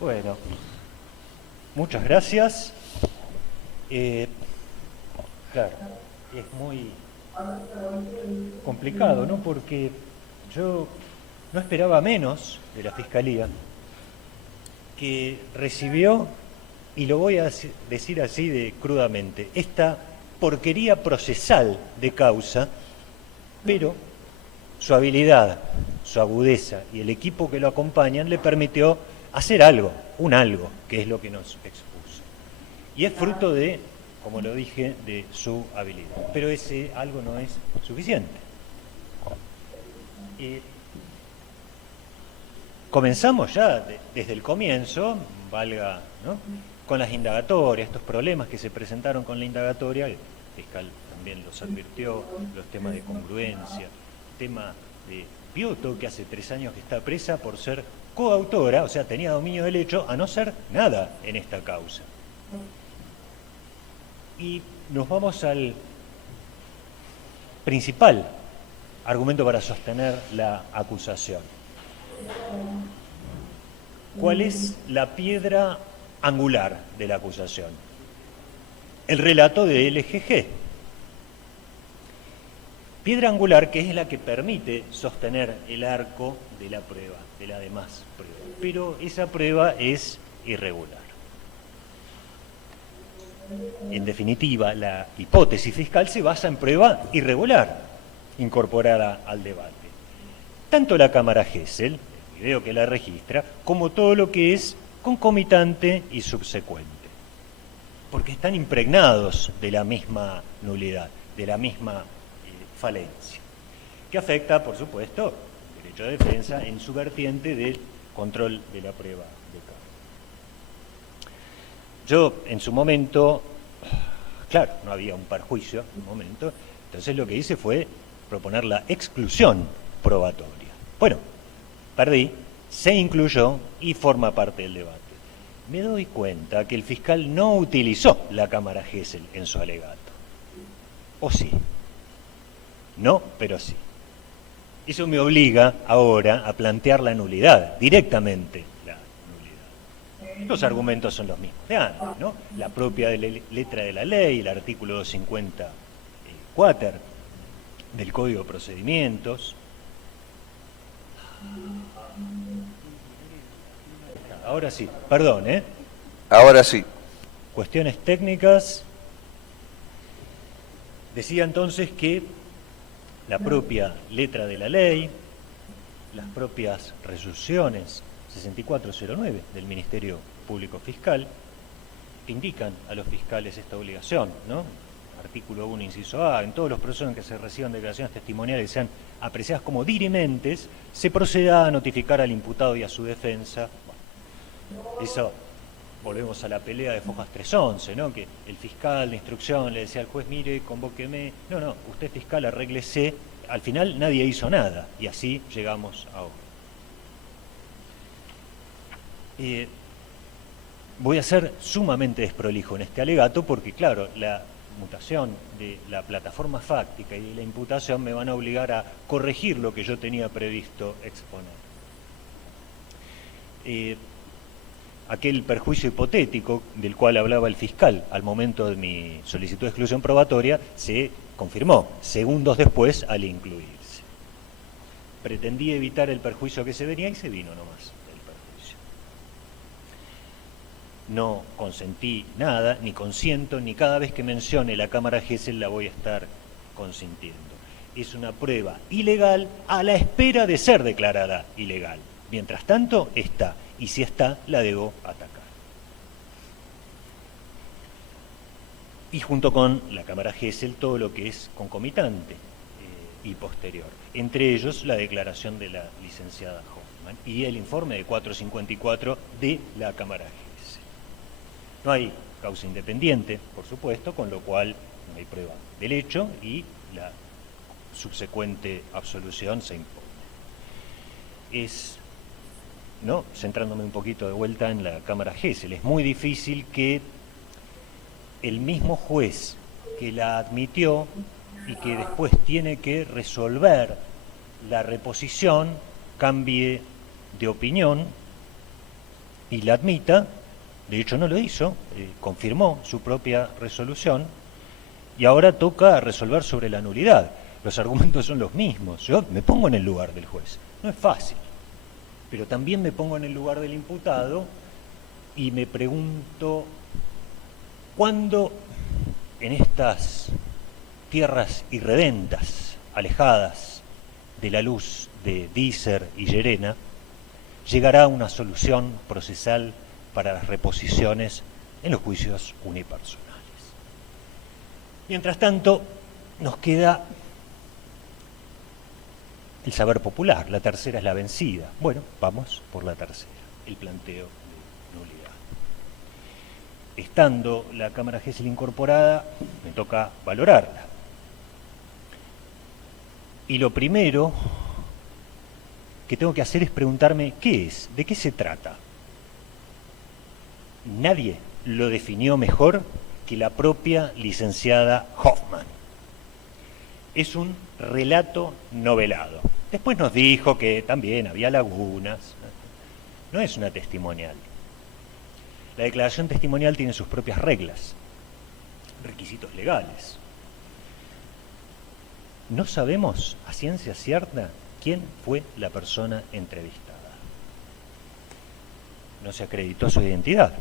Bueno, muchas gracias. Claro, es muy complicado, ¿no? Porque yo no esperaba menos de la Fiscalía, que recibió, y lo voy a decir así de crudamente, esta porquería procesal de causa, pero su habilidad, su agudeza y el equipo que lo acompañan le permitió hacer algo, un algo, que es lo que nos expuso. Y es fruto de, como lo dije, de su habilidad. Pero ese algo no es suficiente. Comenzamos ya desde el comienzo, valga, ¿no?, con las indagatorias, estos problemas que se presentaron con la indagatoria, el fiscal también los advirtió, los temas de congruencia, el tema de Piotto, que hace 3 años que está presa por ser coautora, o sea, tenía dominio del hecho, a no ser nada en esta causa. Y nos vamos al principal argumento para sostener la acusación. ¿Cuál es la piedra angular de la acusación? El relato de LGG. Piedra angular que es la que permite sostener el arco de la prueba, de la demás prueba. Pero esa prueba es irregular. En definitiva, la hipótesis fiscal se basa en prueba irregular, incorporada al debate. Tanto la cámara Gesell, el video que la registra, como todo lo que es concomitante y subsecuente. Porque están impregnados de la misma nulidad, de la misma falencia, que afecta, por supuesto, el derecho de defensa en su vertiente del control de la prueba de cargo. Yo, en su momento, claro, no había un perjuicio en un momento, entonces lo que hice fue proponer la exclusión probatoria. Bueno, perdí, se incluyó y forma parte del debate. Me doy cuenta que el fiscal no utilizó la cámara Gesell en su alegato. ¿O sí? No, pero sí. Eso me obliga ahora a plantear la nulidad, directamente la nulidad. Los argumentos son los mismos de antes, ¿no? La propia letra de la ley, el artículo 250 del Código de Procedimientos. Ahora sí, perdón, ¿eh? Ahora sí. Cuestiones técnicas. Decía entonces que la propia letra de la ley, las propias resoluciones 6409 del Ministerio Público Fiscal, indican a los fiscales esta obligación, ¿no? Artículo 1, inciso A, en todos los procesos en que se reciban declaraciones testimoniales y sean apreciadas como dirimentes, se proceda a notificar al imputado y a su defensa. Bueno, eso, volvemos a la pelea de Fojas 311, ¿no? Que el fiscal de instrucción le decía al juez, mire, convóqueme. No, usted fiscal, arréglese. Al final nadie hizo nada y así llegamos ahora. Voy a ser sumamente desprolijo en este alegato porque, claro, la mutación de la plataforma fáctica y de la imputación me van a obligar a corregir lo que yo tenía previsto exponer. Aquel perjuicio hipotético del cual hablaba el fiscal al momento de mi solicitud de exclusión probatoria se confirmó segundos después al incluirse. Pretendí evitar el perjuicio que se venía y se vino nomás el perjuicio. No consentí nada, ni consiento, ni cada vez que mencione la cámara Gesell la voy a estar consintiendo. Es una prueba ilegal a la espera de ser declarada ilegal. Mientras tanto, está. Y si está, la debo atacar. Y junto con la cámara Gesell, todo lo que es concomitante y posterior. Entre ellos, la declaración de la licenciada Hoffman y el informe de 454 de la cámara Gesell. No hay causa independiente, por supuesto, con lo cual no hay prueba del hecho y la subsecuente absolución se impone. ¿No? Centrándome un poquito de vuelta en la cámara Gesell, es muy difícil que el mismo juez que la admitió y que después tiene que resolver la reposición cambie de opinión y la admita. De hecho no lo hizo, confirmó su propia resolución y ahora toca resolver sobre la nulidad. Los argumentos son los mismos. Yo me pongo en el lugar del juez. No es fácil, pero también me pongo en el lugar del imputado y me pregunto, ¿cuándo en estas tierras irredentas, alejadas de la luz de Dícer y Llerena, llegará una solución procesal para las reposiciones en los juicios unipersonales? Mientras tanto, nos queda el saber popular. La tercera es la vencida. Bueno, vamos por la tercera, el planteo de nulidad. Estando la Cámara Gesell incorporada, me toca valorarla. Y lo primero que tengo que hacer es preguntarme qué es, de qué se trata. Nadie lo definió mejor que la propia licenciada Hoffman. Es un relato novelado. Después nos dijo que también había lagunas. No es una testimonial. La declaración testimonial tiene sus propias reglas, requisitos legales. No sabemos a ciencia cierta quién fue la persona entrevistada. No se acreditó su identidad.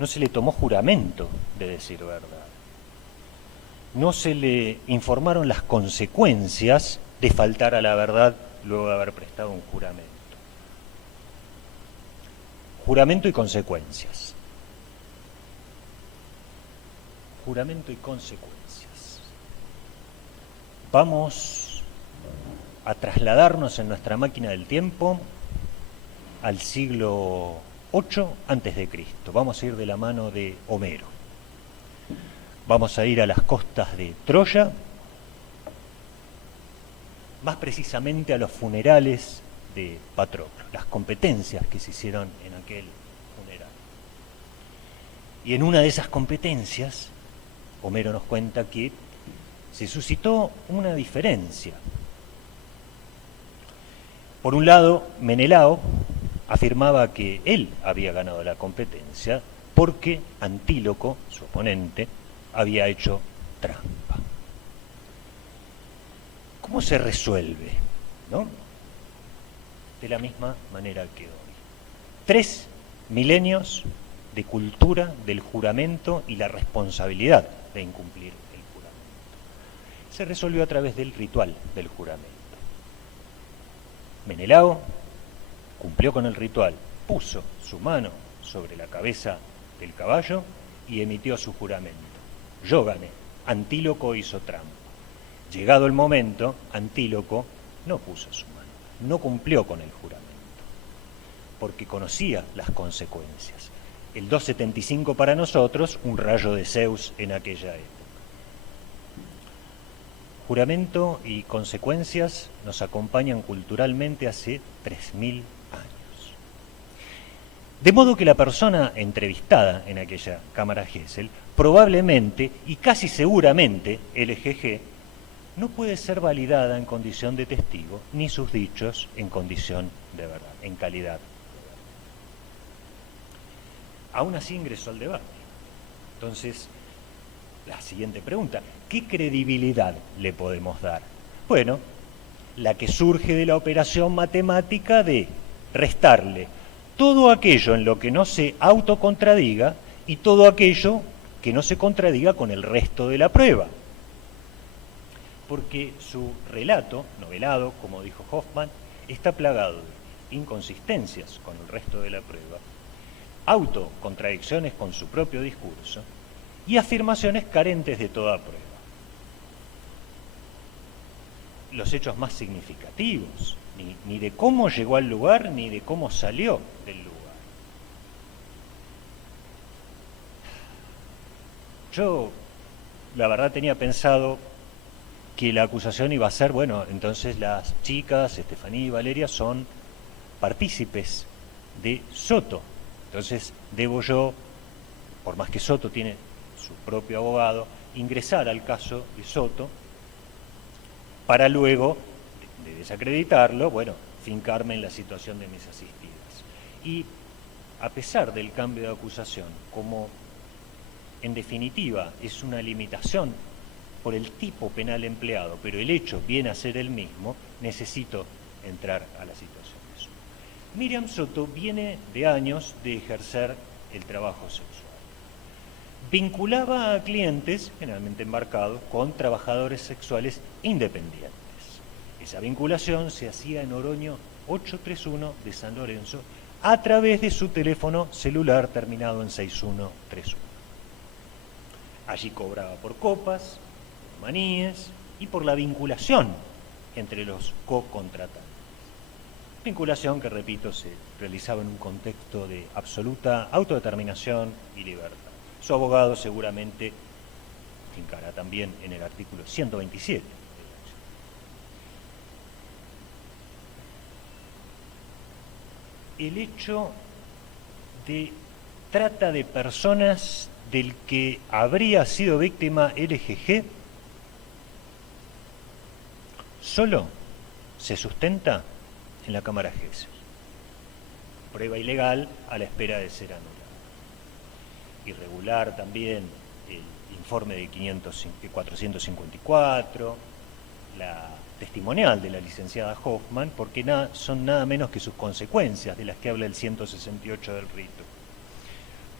No se le tomó juramento de decir verdad. No se le informaron las consecuencias de faltar a la verdad luego de haber prestado un juramento. Juramento y consecuencias. Juramento y consecuencias. Vamos a trasladarnos en nuestra máquina del tiempo al siglo VIII a.C. Vamos a ir de la mano de Homero. Vamos a ir a las costas de Troya, más precisamente a los funerales de Patroclo, las competencias que se hicieron en aquel funeral. Y en una de esas competencias, Homero nos cuenta que se suscitó una diferencia. Por un lado, Menelao afirmaba que él había ganado la competencia porque Antíloco, su oponente, había hecho trampa. ¿Cómo se resuelve? ¿No? De la misma manera que hoy. 3 milenios de cultura del juramento y la responsabilidad de incumplir el juramento. Se resolvió a través del ritual del juramento. Menelao cumplió con el ritual, puso su mano sobre la cabeza del caballo y emitió su juramento. Yo gané, Antíloco hizo trampa. Llegado el momento, Antíloco no puso su mano, no cumplió con el juramento, porque conocía las consecuencias. El 275 para nosotros, un rayo de Zeus en aquella época. Juramento y consecuencias nos acompañan culturalmente hace 3000 años. De modo que la persona entrevistada en aquella Cámara Gesell, probablemente y casi seguramente LGG, no puede ser validada en condición de testigo, ni sus dichos en condición de verdad, en calidad de verdad. Aún así ingresó al debate. Entonces, la siguiente pregunta, ¿qué credibilidad le podemos dar? Bueno, la que surge de la operación matemática de restarle todo aquello en lo que no se autocontradiga y todo aquello que no se contradiga con el resto de la prueba. Porque su relato, novelado, como dijo Hoffman, está plagado de inconsistencias con el resto de la prueba, autocontradicciones con su propio discurso y afirmaciones carentes de toda prueba. Los hechos más significativos, ni de cómo llegó al lugar, ni de cómo salió del lugar. Yo, la verdad, tenía pensado que la acusación iba a ser, bueno, entonces las chicas, Estefanía y Valeria, son partícipes de Soto. Entonces debo yo, por más que Soto tiene su propio abogado, ingresar al caso de Soto para luego, de desacreditarlo, bueno, fincarme en la situación de mis asistidas. Y a pesar del cambio de acusación, como en definitiva es una limitación por el tipo penal empleado, pero el hecho viene a ser el mismo, necesito entrar a la situación de eso. Miriam Soto viene de años de ejercer el trabajo sexual. Vinculaba a clientes, generalmente embarcados, con trabajadores sexuales independientes. Esa vinculación se hacía en Oroño 831 de San Lorenzo a través de su teléfono celular terminado en 6131. Allí cobraba por copas, por maníes y por la vinculación entre los co-contratantes. Vinculación que, repito, se realizaba en un contexto de absoluta autodeterminación y libertad. Su abogado seguramente fincará también en el artículo 127. El hecho de trata de personas del que habría sido víctima LGG solo se sustenta en la Cámara Gesell. Prueba ilegal a la espera de ser anulada. Irregular también el informe de 454, la testimonial de la licenciada Hoffman, porque son nada menos que sus consecuencias de las que habla el 168 del rito.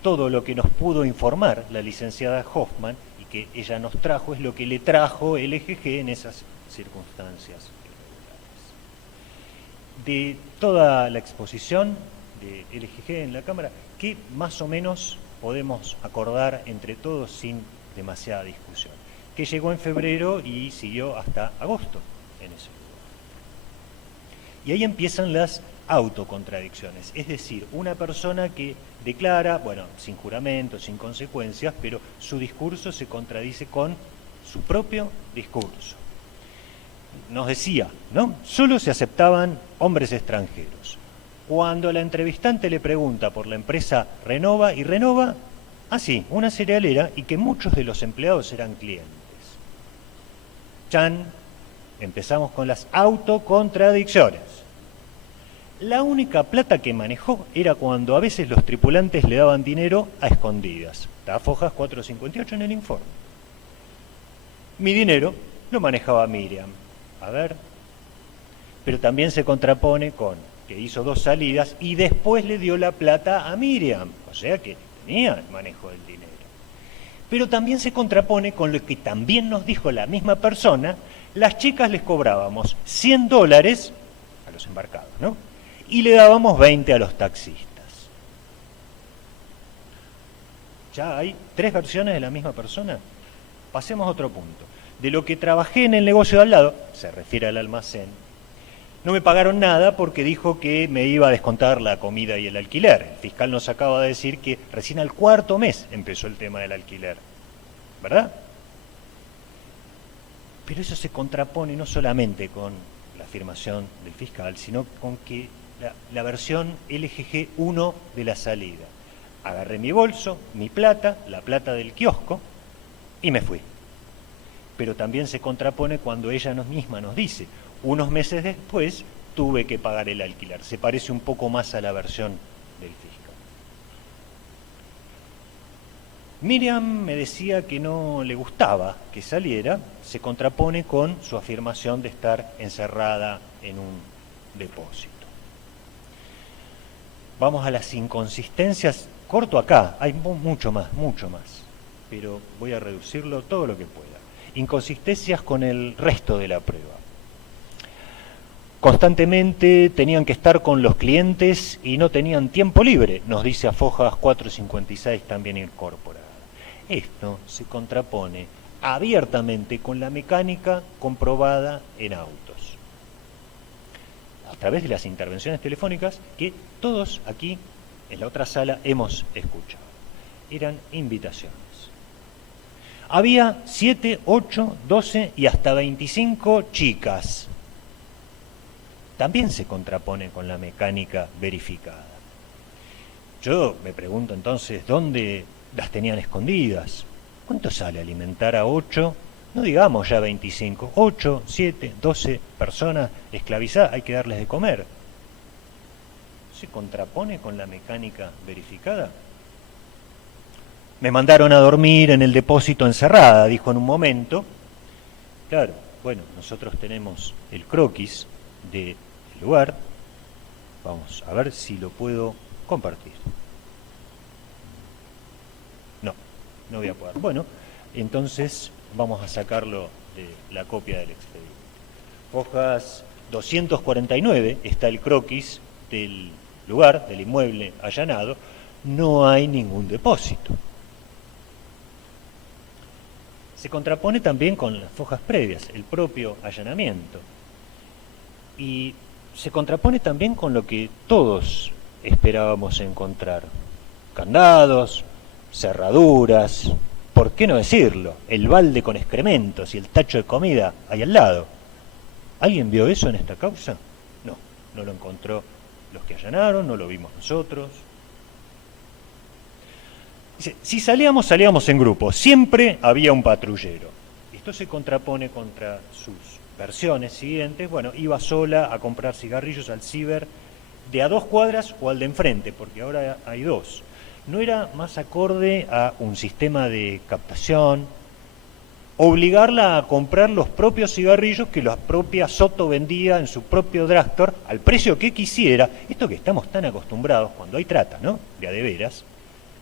Todo lo que nos pudo informar la licenciada Hoffman y que ella nos trajo es lo que le trajo el EGG en esas circunstancias irregulares. De toda la exposición de LGG en la Cámara, ¿qué más o menos podemos acordar entre todos sin demasiada discusión? Que llegó en febrero y siguió hasta agosto en ese lugar. Y ahí empiezan las autocontradicciones, es decir, una persona que declara, bueno, sin juramento, sin consecuencias, pero su discurso se contradice con su propio discurso. Nos decía, ¿no? Solo se aceptaban hombres extranjeros. Cuando la entrevistante le pregunta por la empresa Renova, y Renova, sí, una cerealera, y que muchos de los empleados eran clientes. Chan, empezamos con las autocontradicciones. La única plata que manejó era cuando a veces los tripulantes le daban dinero a escondidas. Está Fojas 458 en el informe. Mi dinero lo manejaba Miriam. A ver. Pero también se contrapone con que hizo 2 salidas y después le dio la plata a Miriam. O sea que tenía el manejo del dinero. Pero también se contrapone con lo que también nos dijo la misma persona. Las chicas les cobrábamos $100 a los embarcados, ¿no? Y le dábamos 20 a los taxistas. ¿Ya hay 3 versiones de la misma persona? Pasemos a otro punto. De lo que trabajé en el negocio de al lado, se refiere al almacén, no me pagaron nada porque dijo que me iba a descontar la comida y el alquiler. El fiscal nos acaba de decir que recién al 4º mes empezó el tema del alquiler. ¿Verdad? Pero eso se contrapone no solamente con la afirmación del fiscal, sino con que la versión LGG 1 de la salida. Agarré mi bolso, mi plata, la plata del kiosco y me fui. Pero también se contrapone cuando ella misma nos dice, unos meses después tuve que pagar el alquiler. Se parece un poco más a la versión del fiscal. Miriam me decía que no le gustaba que saliera, se contrapone con su afirmación de estar encerrada en un depósito. Vamos a las inconsistencias. Corto acá, hay mucho más, pero voy a reducirlo todo lo que pueda. Inconsistencias con el resto de la prueba. Constantemente tenían que estar con los clientes y no tenían tiempo libre, nos dice a Fojas 456 también incorporada. Esto se contrapone abiertamente con la mecánica comprobada en autos, a través de las intervenciones telefónicas que todos aquí en la otra sala hemos escuchado. Eran invitaciones. Había 7, 8, 12 y hasta 25 chicas. También se contrapone con la mecánica verificada. Yo me pregunto entonces, ¿dónde las tenían escondidas? ¿Cuánto sale alimentar a 8? No digamos ya 25, 8, 7, 12 personas esclavizadas, hay que darles de comer. se contrapone con la mecánica verificada. Me mandaron a dormir en el depósito encerrada, dijo en un momento. Claro, bueno, nosotros tenemos el croquis del lugar. Vamos a ver si lo puedo compartir. No voy a poder. Bueno, entonces vamos a sacarlo de la copia del expediente. Hojas 249 está el croquis del lugar, del inmueble allanado. No hay ningún depósito. Se contrapone también con las hojas previas, el propio allanamiento. Y se contrapone también con lo que todos esperábamos encontrar. Candados, cerraduras, ¿por qué no decirlo? El balde con excrementos y el tacho de comida ahí al lado. ¿Alguien vio eso en esta causa? No, no lo encontró los que allanaron, no lo vimos nosotros. Dice, si salíamos, salíamos en grupo, siempre había un patrullero. Esto se contrapone contra sus versiones siguientes. Bueno, iba sola a comprar cigarrillos al ciber de a 2 cuadras o al de enfrente, porque ahora hay 2. ¿No era más acorde a un sistema de captación obligarla a comprar los propios cigarrillos que la propia Soto vendía en su propio drugstore al precio que quisiera? Esto que estamos tan acostumbrados cuando hay trata, ¿no? De a de veras,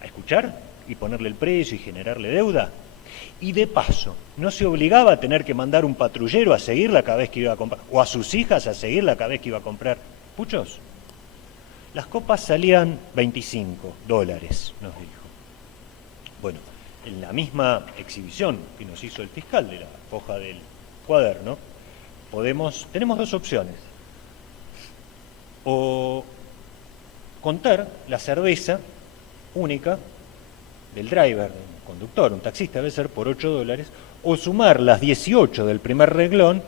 a escuchar y ponerle el precio y generarle deuda. Y de paso, ¿no se obligaba a tener que mandar un patrullero a seguirla cada vez que iba a comprar, o a sus hijas a seguirla cada vez que iba a comprar puchos? Las copas salían $25, nos dijo. Bueno, en la misma exhibición que nos hizo el fiscal de la hoja del cuaderno, tenemos 2 opciones. O contar la cerveza única del driver, del conductor, un taxista debe ser por $8, o sumar las 18 del primer renglón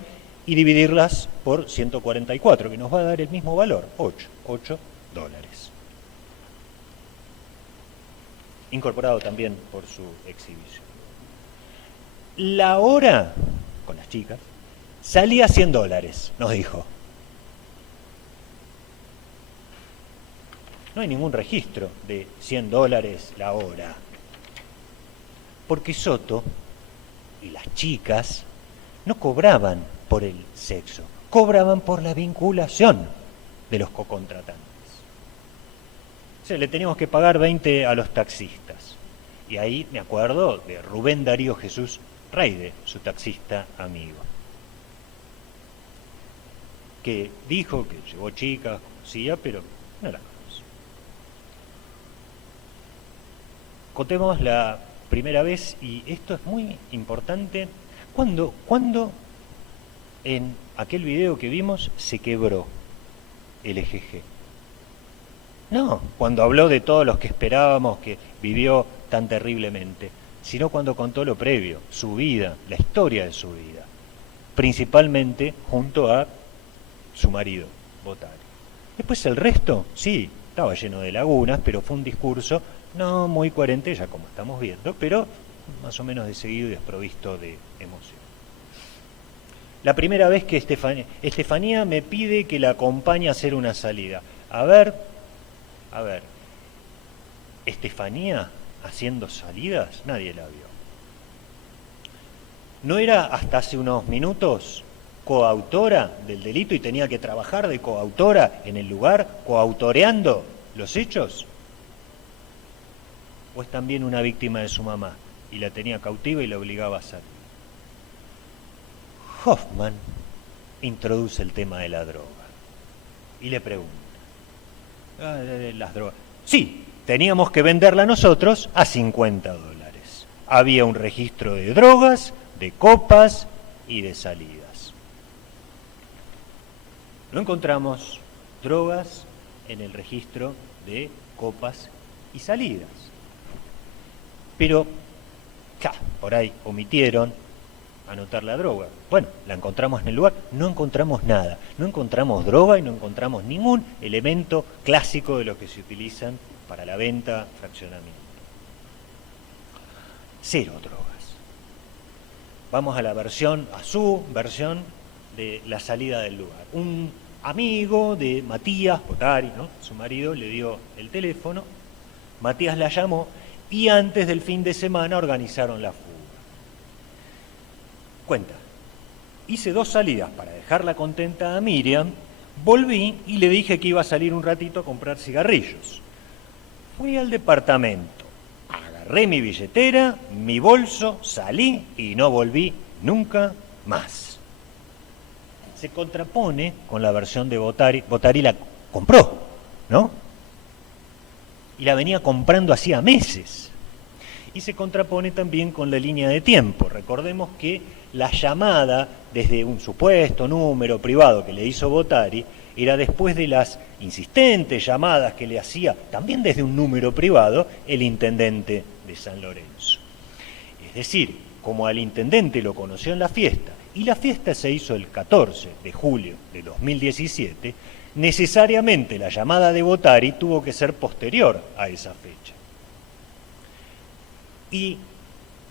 y dividirlas por 144, que nos va a dar el mismo valor, $8. Incorporado también por su exhibición. La hora, con las chicas, salía $100, nos dijo. No hay ningún registro de $100 la hora. Porque Soto y las chicas no cobraban por el sexo, cobraban por la vinculación de los cocontratantes. O sea, le teníamos que pagar 20 a los taxistas. Y ahí me acuerdo de Rubén Darío Jesús Reide, su taxista amigo, que dijo que llevó chicas, conocía, pero no las conoce. Contemos la primera vez, y esto es muy importante, cuando en aquel video que vimos se quebró el EGG. No, cuando habló de todos los que esperábamos que vivió tan terriblemente, sino cuando contó lo previo, su vida, la historia de su vida, principalmente junto a su marido, Bottari. Después el resto, sí, estaba lleno de lagunas, pero fue un discurso no muy coherente, ya como estamos viendo, pero más o menos de seguido y desprovisto de emoción. La primera vez que Estefanía me pide que la acompañe a hacer una salida. A ver, Estefanía haciendo salidas, nadie la vio. ¿No era hasta hace unos minutos coautora del delito y tenía que trabajar de coautora en el lugar, coautoreando los hechos? ¿O es también una víctima de su mamá y la tenía cautiva y la obligaba a salir? Hoffman introduce el tema de la droga y le pregunta, las drogas. Sí, teníamos que venderla nosotros a $50. Había un registro de drogas, de copas y de salidas. No encontramos drogas en el registro de copas y salidas. Pero, por ahí omitieron anotar la droga. Bueno, la encontramos en el lugar, no encontramos nada. No encontramos droga y no encontramos ningún elemento clásico de los que se utilizan para la venta, fraccionamiento. 0 drogas. Vamos a su versión de la salida del lugar. Un amigo de Matías Botari, ¿no? Su marido le dio el teléfono, Matías la llamó y antes del fin de semana organizaron la fuga. Cuenta, hice 2 salidas para dejarla contenta a Miriam, volví y le dije que iba a salir un ratito a comprar cigarrillos. Fui al departamento, agarré mi billetera, mi bolso, salí y no volví nunca más. Se contrapone con la versión de Botari. Botari la compró, ¿no? Y la venía comprando hacía meses. Y se contrapone también con la línea de tiempo. Recordemos que la llamada desde un supuesto número privado que le hizo Botari era después de las insistentes llamadas que le hacía, también desde un número privado, el intendente de San Lorenzo. Es decir, como al intendente lo conoció en la fiesta, y la fiesta se hizo el 14 de julio de 2017, necesariamente la llamada de Botari tuvo que ser posterior a esa fecha. Y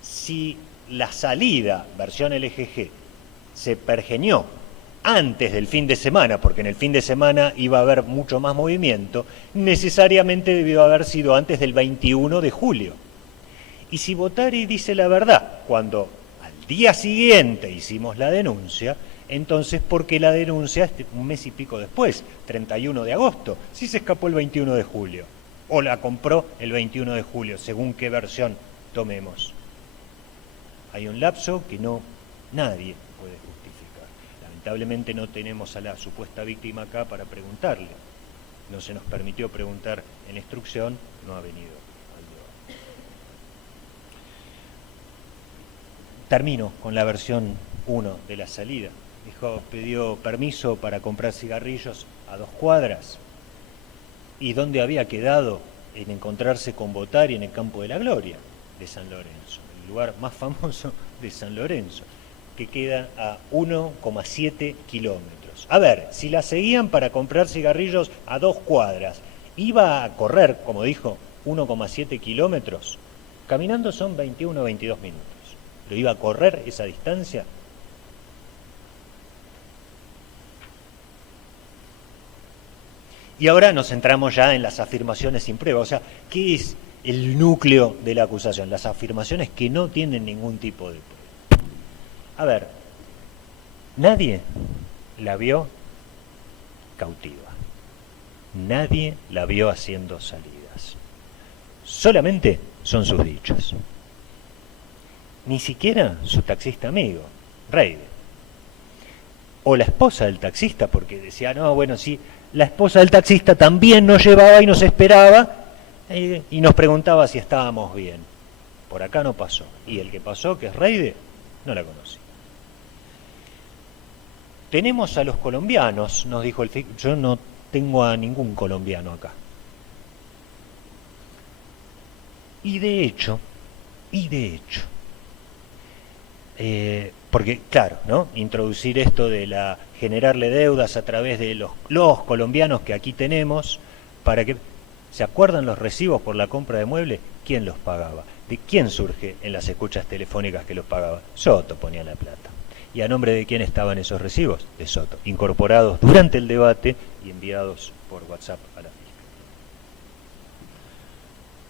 si la salida, versión LGG, se pergeñó antes del fin de semana, porque en el fin de semana iba a haber mucho más movimiento, necesariamente debió haber sido antes del 21 de julio. Y si Botari dice la verdad, cuando al día siguiente hicimos la denuncia, entonces ¿por qué la denuncia un mes y pico después, 31 de agosto, si se escapó el 21 de julio? O la compró el 21 de julio, según qué versión tomemos. Hay un lapso que nadie puede justificar. Lamentablemente no tenemos a la supuesta víctima acá para preguntarle. No se nos permitió preguntar en la instrucción, no ha venido al debate. Termino con la versión 1 de la salida. Pidió permiso para comprar cigarrillos a 2 cuadras. ¿Y dónde había quedado en encontrarse con Botari? En el Campo de la Gloria de San Lorenzo, el lugar más famoso de San Lorenzo, que queda a 1,7 kilómetros. A ver, si la seguían para comprar cigarrillos a 2 cuadras, ¿iba a correr, como dijo, 1,7 kilómetros? Caminando son 21 o 22 minutos. ¿Lo iba a correr esa distancia? Y ahora nos centramos ya en las afirmaciones sin prueba. O sea, ¿qué es el núcleo de la acusación? Las afirmaciones que no tienen ningún tipo de prueba. A ver, nadie la vio cautiva. Nadie la vio haciendo salidas. Solamente son sus dichos. Ni siquiera su taxista amigo, Reide. O la esposa del taxista, porque decía, no, bueno, sí, la esposa del taxista también nos llevaba y nos esperaba y nos preguntaba si estábamos bien. Por acá no pasó. Y el que pasó, que es Reide, no la conocí. Tenemos a los colombianos, nos dijo el FIC. Yo no tengo a ningún colombiano acá. Y de hecho, porque claro, ¿no? Introducir esto de generarle deudas a través de los colombianos que aquí tenemos, para que, ¿se acuerdan los recibos por la compra de muebles? ¿Quién los pagaba? ¿De quién surge en las escuchas telefónicas que los pagaba? Soto ponía la plata. ¿Y a nombre de quién estaban esos recibos? De Soto, incorporados durante el debate y enviados por WhatsApp a la Fiscalía.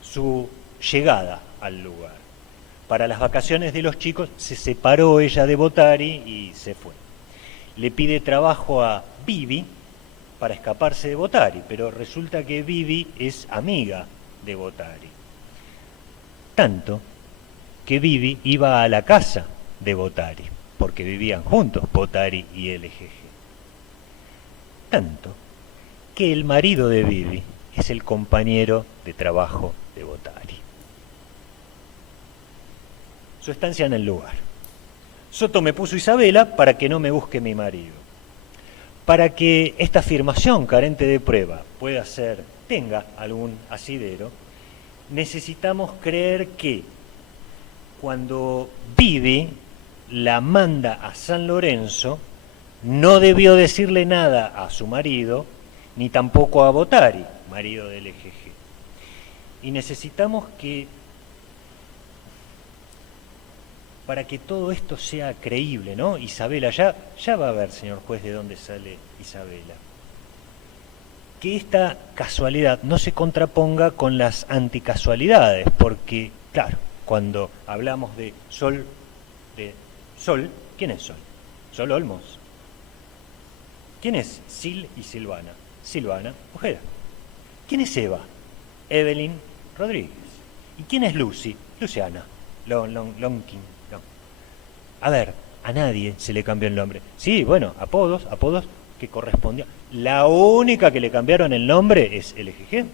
Su llegada al lugar. Para las vacaciones de los chicos se separó ella de Botari y se fue. Le pide trabajo a Vivi para escaparse de Botari, pero resulta que Vivi es amiga de Botari. Tanto que Vivi iba a la casa de Botari, porque vivían juntos Botari y LGG. Tanto que el marido de Vivi es el compañero de trabajo de Botari. Su estancia en el lugar. Soto me puso Isabela para que no me busque mi marido. Para que esta afirmación carente de prueba tenga algún asidero, necesitamos creer que cuando Vivi la manda a San Lorenzo, no debió decirle nada a su marido, ni tampoco a Botari, marido del LGG. Y necesitamos que, para que todo esto sea creíble, ¿no? Isabela, ya va a ver, señor juez, de dónde sale Isabela. que esta casualidad no se contraponga con las anticasualidades, porque, claro, cuando hablamos de Sol, ¿quién es Sol? Sol Olmos. ¿Quién es Sil y Silvana? Silvana Ojeda. ¿Quién es Eva? Evelyn Rodríguez. ¿Y quién es Lucy? Luciana Lonkin. No. A ver, a nadie se le cambió el nombre. Sí, bueno, apodos que correspondían. La única que le cambiaron el nombre es LGG.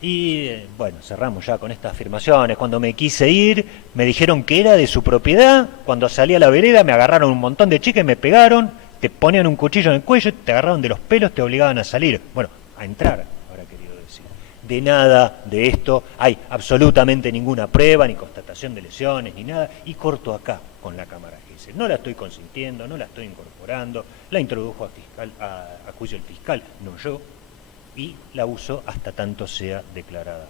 Y bueno, cerramos ya con estas afirmaciones. Cuando me quise ir, me dijeron que era de su propiedad. Cuando salí a la vereda me agarraron un montón de chicas y me pegaron. Te ponían un cuchillo en el cuello, te agarraron de los pelos, te obligaban a salir. Bueno, a entrar, habrá querido decir. De nada de esto hay absolutamente ninguna prueba, ni constatación de lesiones, ni nada. Y corto acá con la cámara Gesell. No la estoy consintiendo, no la estoy incorporando. La introdujo a juicio el fiscal, no yo. Y la uso hasta tanto sea declarada.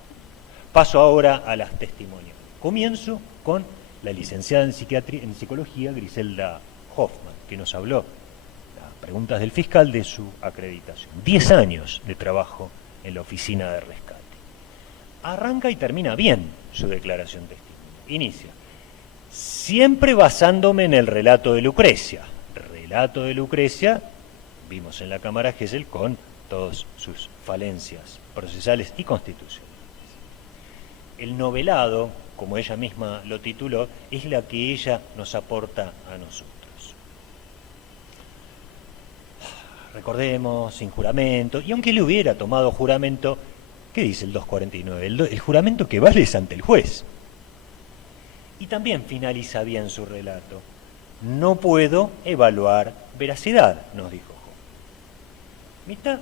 Paso ahora a las testimonios. Comienzo con la licenciada en psicología Griselda Hoffman, que nos habló, las preguntas del fiscal, de su acreditación. 10 años de trabajo en la oficina de rescate. Arranca y termina bien su declaración testimonial. Inicia. Siempre basándome en el relato de Lucrecia. Relato de Lucrecia, vimos en la cámara Gesell con todas sus falencias procesales y constitucionales. El novelado, como ella misma lo tituló, es la que ella nos aporta a nosotros. Recordemos, sin juramento, y aunque le hubiera tomado juramento, ¿qué dice el 249? El juramento que vale es ante el juez. Y también finaliza bien su relato. No puedo evaluar veracidad, nos dijo Hoffman. Mitad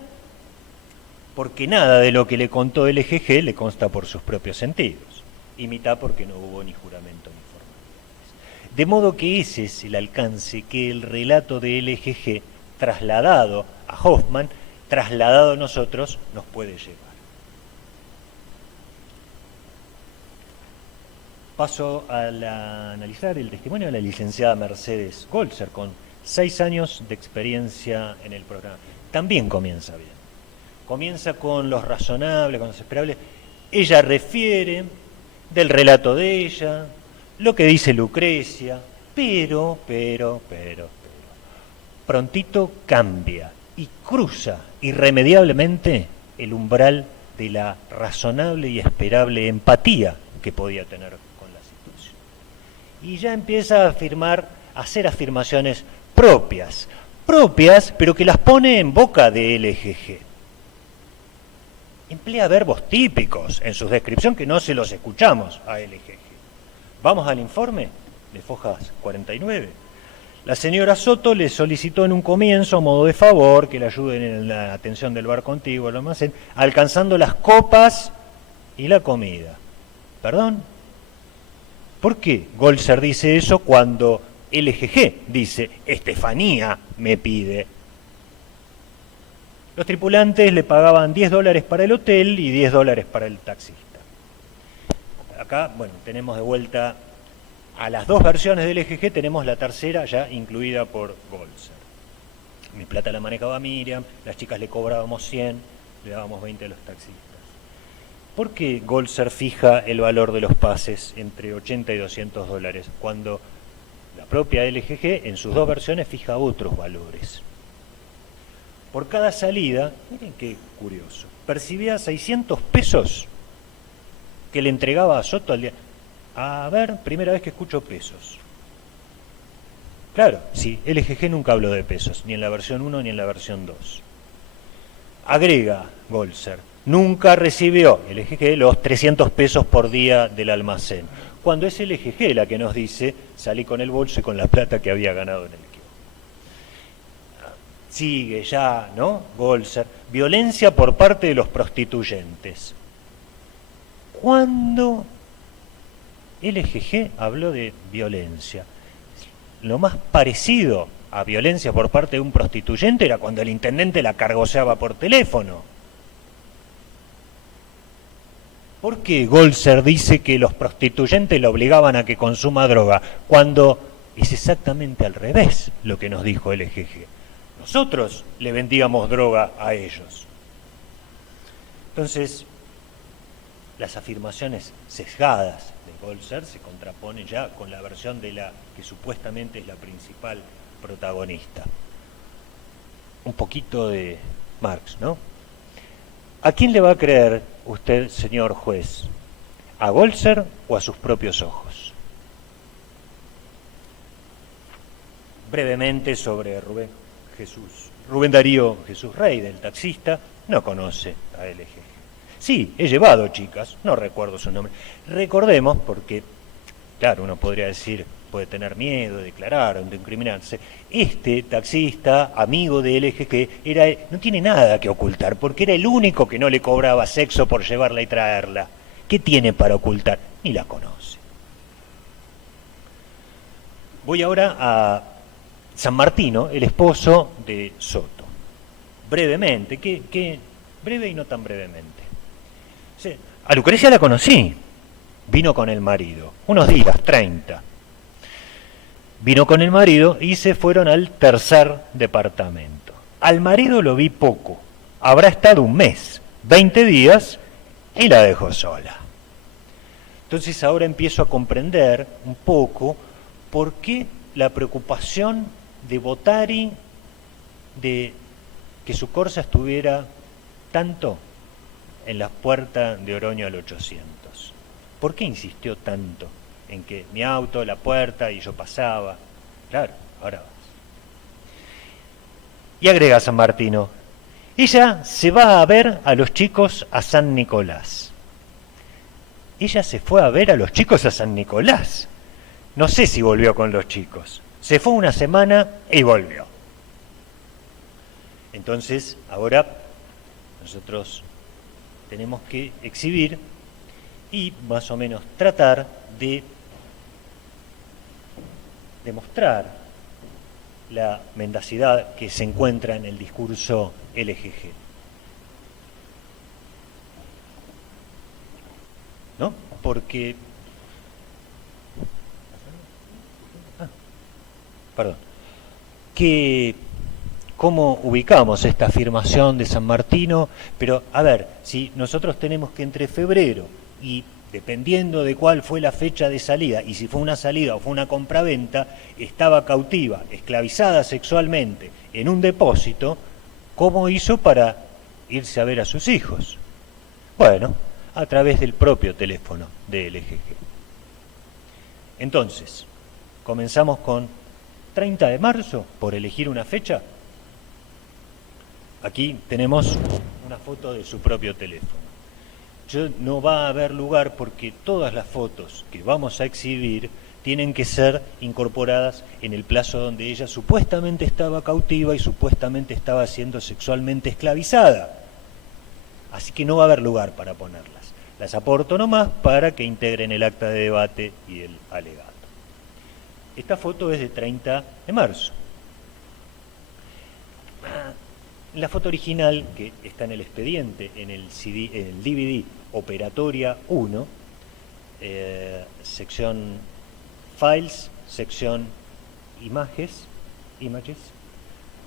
porque nada de lo que le contó el LGG le consta por sus propios sentidos, y mitad porque no hubo ni juramento ni formalidades. De modo que ese es el alcance que el relato de LGG, trasladado a Hoffman, trasladado a nosotros, nos puede llevar. Paso a analizar el testimonio de la licenciada Mercedes Goltzer, con 6 años de experiencia en el programa. También comienza bien. Comienza con los razonables, con los esperables. Ella refiere del relato de ella, lo que dice Lucrecia, pero, prontito cambia y cruza irremediablemente el umbral de la razonable y esperable empatía que podía tener con la situación. Y ya empieza a hacer afirmaciones propias, pero que las pone en boca de LGG. Emplea verbos típicos en su descripción que no se los escuchamos a LGG. Vamos al informe de Fojas 49. La señora Soto le solicitó en un comienzo, a modo de favor, que le ayuden en la atención del bar contiguo, el almacén, alcanzando las copas y la comida. ¿Perdón? ¿Por qué Goltzer dice eso cuando LGG dice, Estefanía me pide? Los tripulantes le pagaban $10 para el hotel y $10 para el taxista. Acá, bueno, tenemos de vuelta a las dos versiones del EGG, tenemos la tercera ya incluida por Goltzer. Mi plata la manejaba Miriam, las chicas le cobrábamos 100, le dábamos 20 a los taxistas. ¿Por qué Goltzer fija el valor de los pases entre 80 y $200 cuando la propia LGG en sus dos versiones fija otros valores? Por cada salida, miren qué curioso, percibía 600 pesos que le entregaba a Soto al día. A ver, primera vez que escucho pesos. Claro, sí, LGG nunca habló de pesos, ni en la versión 1 ni en la versión 2. Agrega Goltzer, nunca recibió LGG los 300 pesos por día del almacén, cuando es LGG la que nos dice, salí con el bolso y con la plata que había ganado en el kiosco. Sigue ya, ¿no? Goltzer, violencia por parte de los prostituyentes. ¿Cuándo LGG habló de violencia? Lo más parecido a violencia por parte de un prostituyente era cuando el intendente la cargoseaba por teléfono. ¿Por qué Goltzer dice que los prostituyentes le obligaban a que consuma droga? Cuando es exactamente al revés lo que nos dijo LGG. nosotros le vendíamos droga a ellos. Entonces, las afirmaciones sesgadas de Goltzer se contraponen ya con la versión de la que supuestamente es la principal protagonista. Un poquito de Marx, ¿no? ¿A quién le va a creer usted, señor juez? ¿A Goltzer o a sus propios ojos? Brevemente sobre Rubén Darío Jesús Rey, del taxista, no conoce a LGG. Sí, he llevado chicas, no recuerdo su nombre. Recordemos, porque, claro, uno podría decir, puede tener miedo de declarar o de incriminarse. Este taxista, amigo de LGG, no tiene nada que ocultar, porque era el único que no le cobraba sexo por llevarla y traerla. ¿Qué tiene para ocultar? Ni la conoce. Voy ahora a San Martino, el esposo de Soto. Brevemente, breve y no tan brevemente. Sí, a Lucrecia la conocí, vino con el marido, unos días, 30. Vino con el marido y se fueron al tercer departamento. Al marido lo vi poco, habrá estado un mes, 20 días, y la dejó sola. Entonces ahora empiezo a comprender un poco por qué la preocupación de Bottari de que su Corsa estuviera tanto en las puertas de Oroño al 800. ¿Por qué insistió tanto en que mi auto, la puerta y yo pasaba? Claro, ahora vas. Y agrega San Martino, ella se va a ver a los chicos a San Nicolás. Ella se fue a ver a los chicos a San Nicolás. No sé si volvió con los chicos. Se fue una semana y volvió. Entonces, ahora nosotros tenemos que exhibir y más o menos tratar de demostrar la mendacidad que se encuentra en el discurso LGG. ¿No? Porque... ¿Cómo ubicamos esta afirmación de San Martino? Pero, a ver, si nosotros tenemos que entre febrero y dependiendo de cuál fue la fecha de salida, y si fue una salida o fue una compraventa, estaba cautiva, esclavizada sexualmente en un depósito, ¿cómo hizo para irse a ver a sus hijos? Bueno, a través del propio teléfono de LGG. Entonces, comenzamos con 30 de marzo, por elegir una fecha. Aquí tenemos una foto de su propio teléfono. No va a haber lugar porque todas las fotos que vamos a exhibir tienen que ser incorporadas en el plazo donde ella supuestamente estaba cautiva y supuestamente estaba siendo sexualmente esclavizada. Así que no va a haber lugar para ponerlas. Las aporto nomás para que integren el acta de debate y el alegato. Esta foto es de 30 de marzo. La foto original, que está en el expediente, en el DVD Operatoria 1, sección Files, sección Images,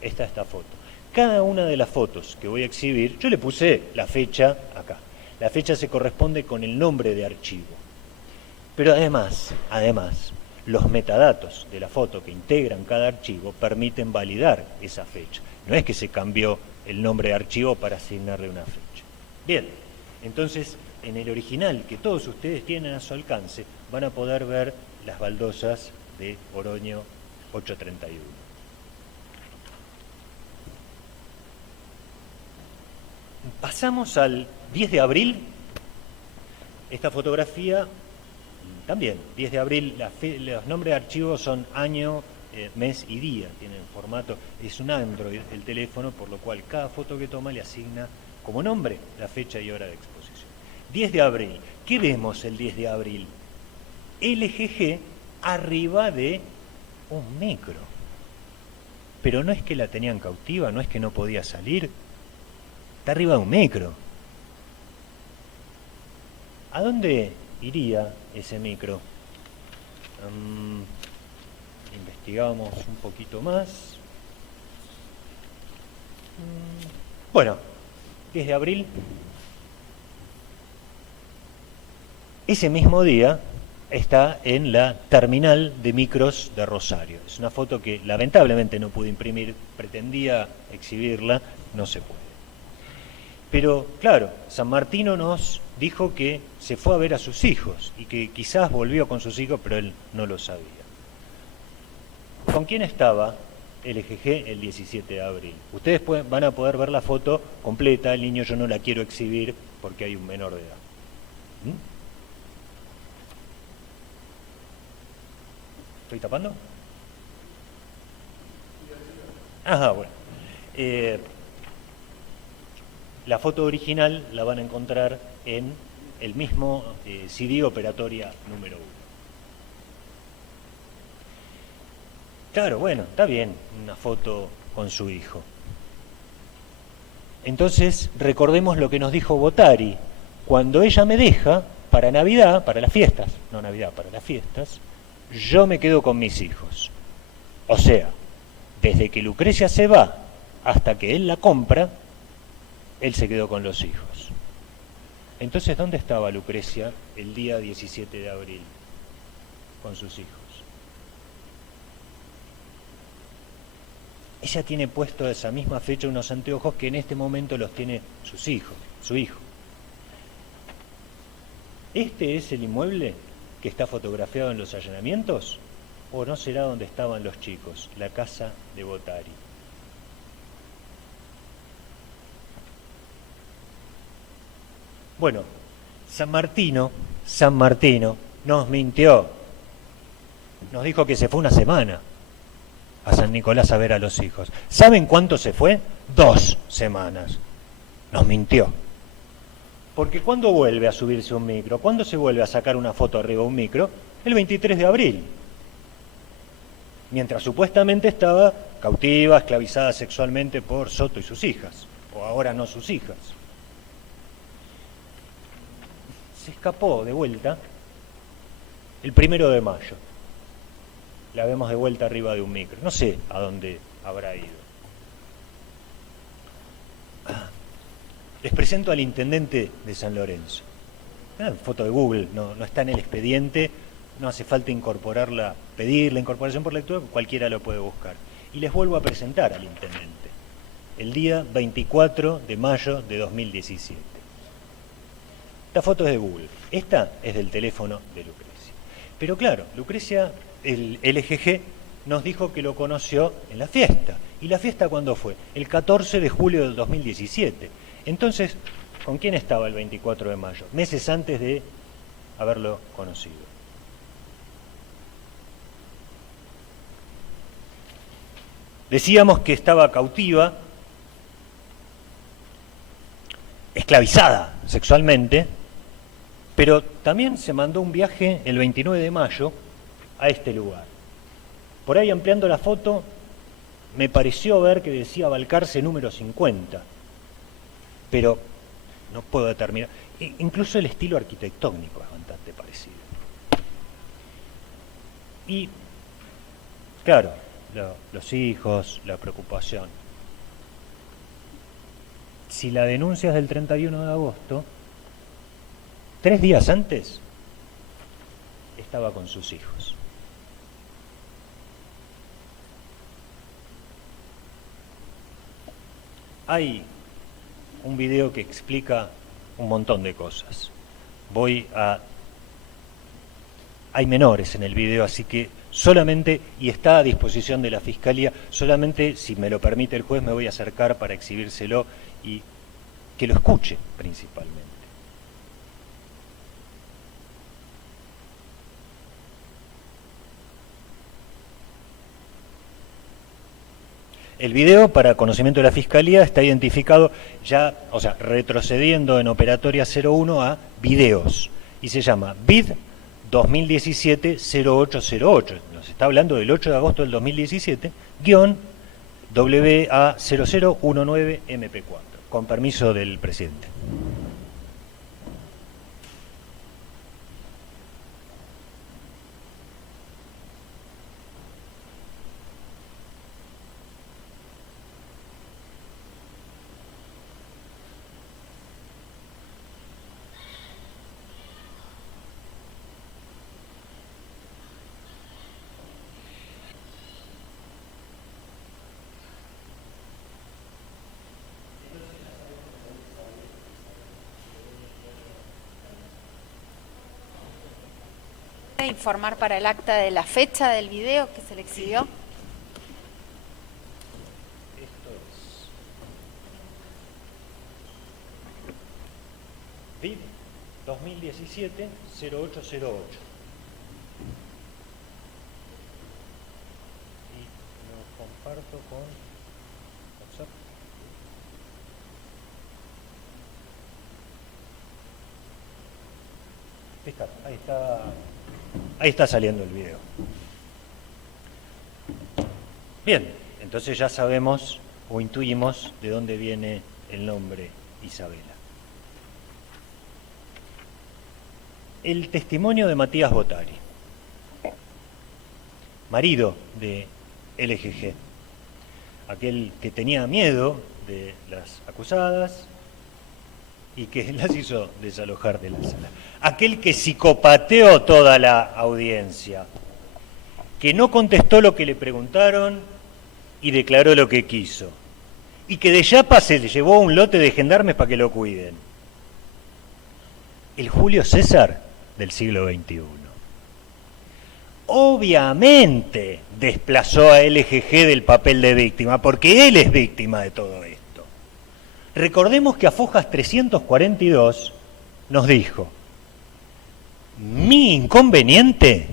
está esta foto. Cada una de las fotos que voy a exhibir, yo le puse la fecha acá. La fecha se corresponde con el nombre de archivo. Pero además, los metadatos de la foto que integran cada archivo permiten validar esa fecha. No es que se cambió el nombre de archivo para asignarle una fecha. Bien, entonces en el original que todos ustedes tienen a su alcance van a poder ver las baldosas de Oroño 831. Pasamos al 10 de abril. Esta fotografía también, 10 de abril, los nombres de archivos son año, mes y día, tienen formato, es un Android el teléfono, por lo cual cada foto que toma le asigna como nombre la fecha y hora de exposición. 10 de abril, ¿qué vemos el 10 de abril? LGG arriba de un micro. Pero no es que la tenían cautiva, no es que no podía salir, está arriba de un micro. ¿A dónde iría ese micro? Investigamos un poquito más. Bueno, 10 de abril. Ese mismo día está en la terminal de micros de Rosario. Es una foto que lamentablemente no pude imprimir, pretendía exhibirla, no se puede. Pero claro, San Martino nos dijo que se fue a ver a sus hijos y que quizás volvió con sus hijos, pero él no lo sabía. ¿Con quién estaba el EGG el 17 de abril? Ustedes van a poder ver la foto completa, el niño yo no la quiero exhibir porque hay un menor de edad. ¿Estoy tapando? Ajá, bueno. La foto original la van a encontrar en el mismo CD operatoria número 1. Claro, bueno, está bien, una foto con su hijo. Entonces, recordemos lo que nos dijo Bottari. Cuando ella me deja, para Navidad, para las fiestas, no Navidad, para las fiestas, yo me quedo con mis hijos. O sea, desde que Lucrecia se va hasta que él la compra, él se quedó con los hijos. Entonces, ¿dónde estaba Lucrecia el día 17 de abril con sus hijos? Ella tiene puesto a esa misma fecha unos anteojos que en este momento los tiene sus hijos, su hijo. ¿Este es el inmueble que está fotografiado en los allanamientos? ¿O no será donde estaban los chicos, la casa de Bottari? Bueno, San Martino nos mintió. Nos dijo que se fue una semana a San Nicolás a ver a los hijos. ¿Saben cuánto se fue? 2 semanas. Nos mintió. Porque ¿cuándo vuelve a subirse un micro? ¿Cuándo se vuelve a sacar una foto arriba de un micro? El 23 de abril. Mientras supuestamente estaba cautiva, esclavizada sexualmente por Soto y sus hijas. O ahora no sus hijas. Se escapó de vuelta el 1 de mayo. La vemos de vuelta arriba de un micro. No sé a dónde habrá ido. Les presento al intendente de San Lorenzo. Foto de Google, no está en el expediente, no hace falta incorporarla, pedir la incorporación por lectura, cualquiera lo puede buscar. Y les vuelvo a presentar al intendente, el día 24 de mayo de 2017. Esta foto es de Google, esta es del teléfono de Lucrecia. Pero claro, Lucrecia, el EGG, nos dijo que lo conoció en la fiesta. ¿Y la fiesta cuándo fue? El 14 de julio del 2017. Entonces, ¿con quién estaba el 24 de mayo? Meses antes de haberlo conocido. Decíamos que estaba cautiva, esclavizada sexualmente, pero también se mandó un viaje el 29 de mayo a este lugar. Por ahí, ampliando la foto, me pareció ver que decía Balcarce número 50, pero no puedo determinar. Incluso el estilo arquitectónico es bastante parecido. Y, claro, los hijos, la preocupación. Si la denuncia es del 31 de agosto, 3 días antes estaba con sus hijos. Hay un video que explica un montón de cosas. Hay menores en el video, así que solamente, y está a disposición de la Fiscalía, solamente, si me lo permite el juez, me voy a acercar para exhibírselo y que lo escuche principalmente. El video, para conocimiento de la Fiscalía, está identificado ya, o sea, retrocediendo en operatoria 01 a videos, y se llama BID 2017-0808. Nos está hablando del 8 de agosto del 2017, guión WA0019MP4, con permiso del presidente. puede informar para el acta de la fecha del video que se le exhibió? Esto es VID 2017-0808. Y lo comparto con WhatsApp. Ahí está saliendo el video. Bien, entonces ya sabemos o intuimos de dónde viene el nombre Isabela. El testimonio de Matías Botari, marido de LGG, aquel que tenía miedo de las acusadas y que las hizo desalojar de la sala, aquel que psicopateó toda la audiencia, que no contestó lo que le preguntaron y declaró lo que quiso, y que de Yapa se le llevó un lote de gendarmes para que lo cuiden. El Julio César del siglo XXI. Obviamente desplazó a LGG del papel de víctima, porque él es víctima de todo esto. Recordemos que a Fojas 342 nos dijo: mi inconveniente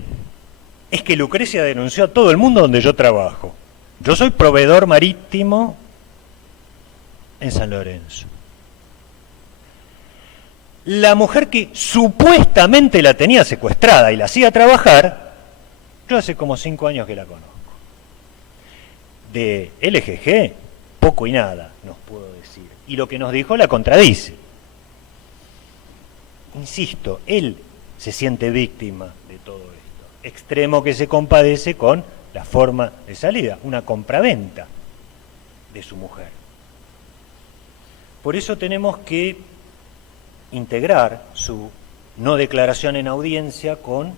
es que Lucrecia denunció a todo el mundo donde yo trabajo. Yo soy proveedor marítimo en San Lorenzo. La mujer que supuestamente la tenía secuestrada y la hacía trabajar, yo hace como 5 años que la conozco. De LGG, poco y nada nos puedo decir. Y lo que nos dijo la contradice. Insisto, él se siente víctima de todo esto. Extremo que se compadece con la forma de salida, una compraventa de su mujer. Por eso tenemos que integrar su no declaración en audiencia con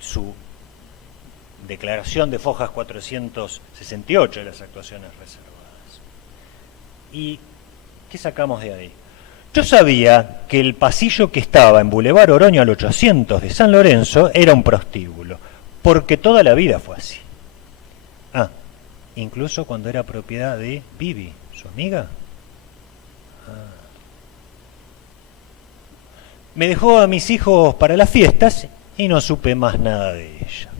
su declaración de Fojas 468 de las actuaciones reservadas. ¿Y qué sacamos de ahí? Yo sabía que el pasillo que estaba en Boulevard Oroño al 800 de San Lorenzo era un prostíbulo, porque toda la vida fue así. Ah, incluso cuando era propiedad de Vivi, su amiga. Me dejó a mis hijos para las fiestas y no supe más nada de ella.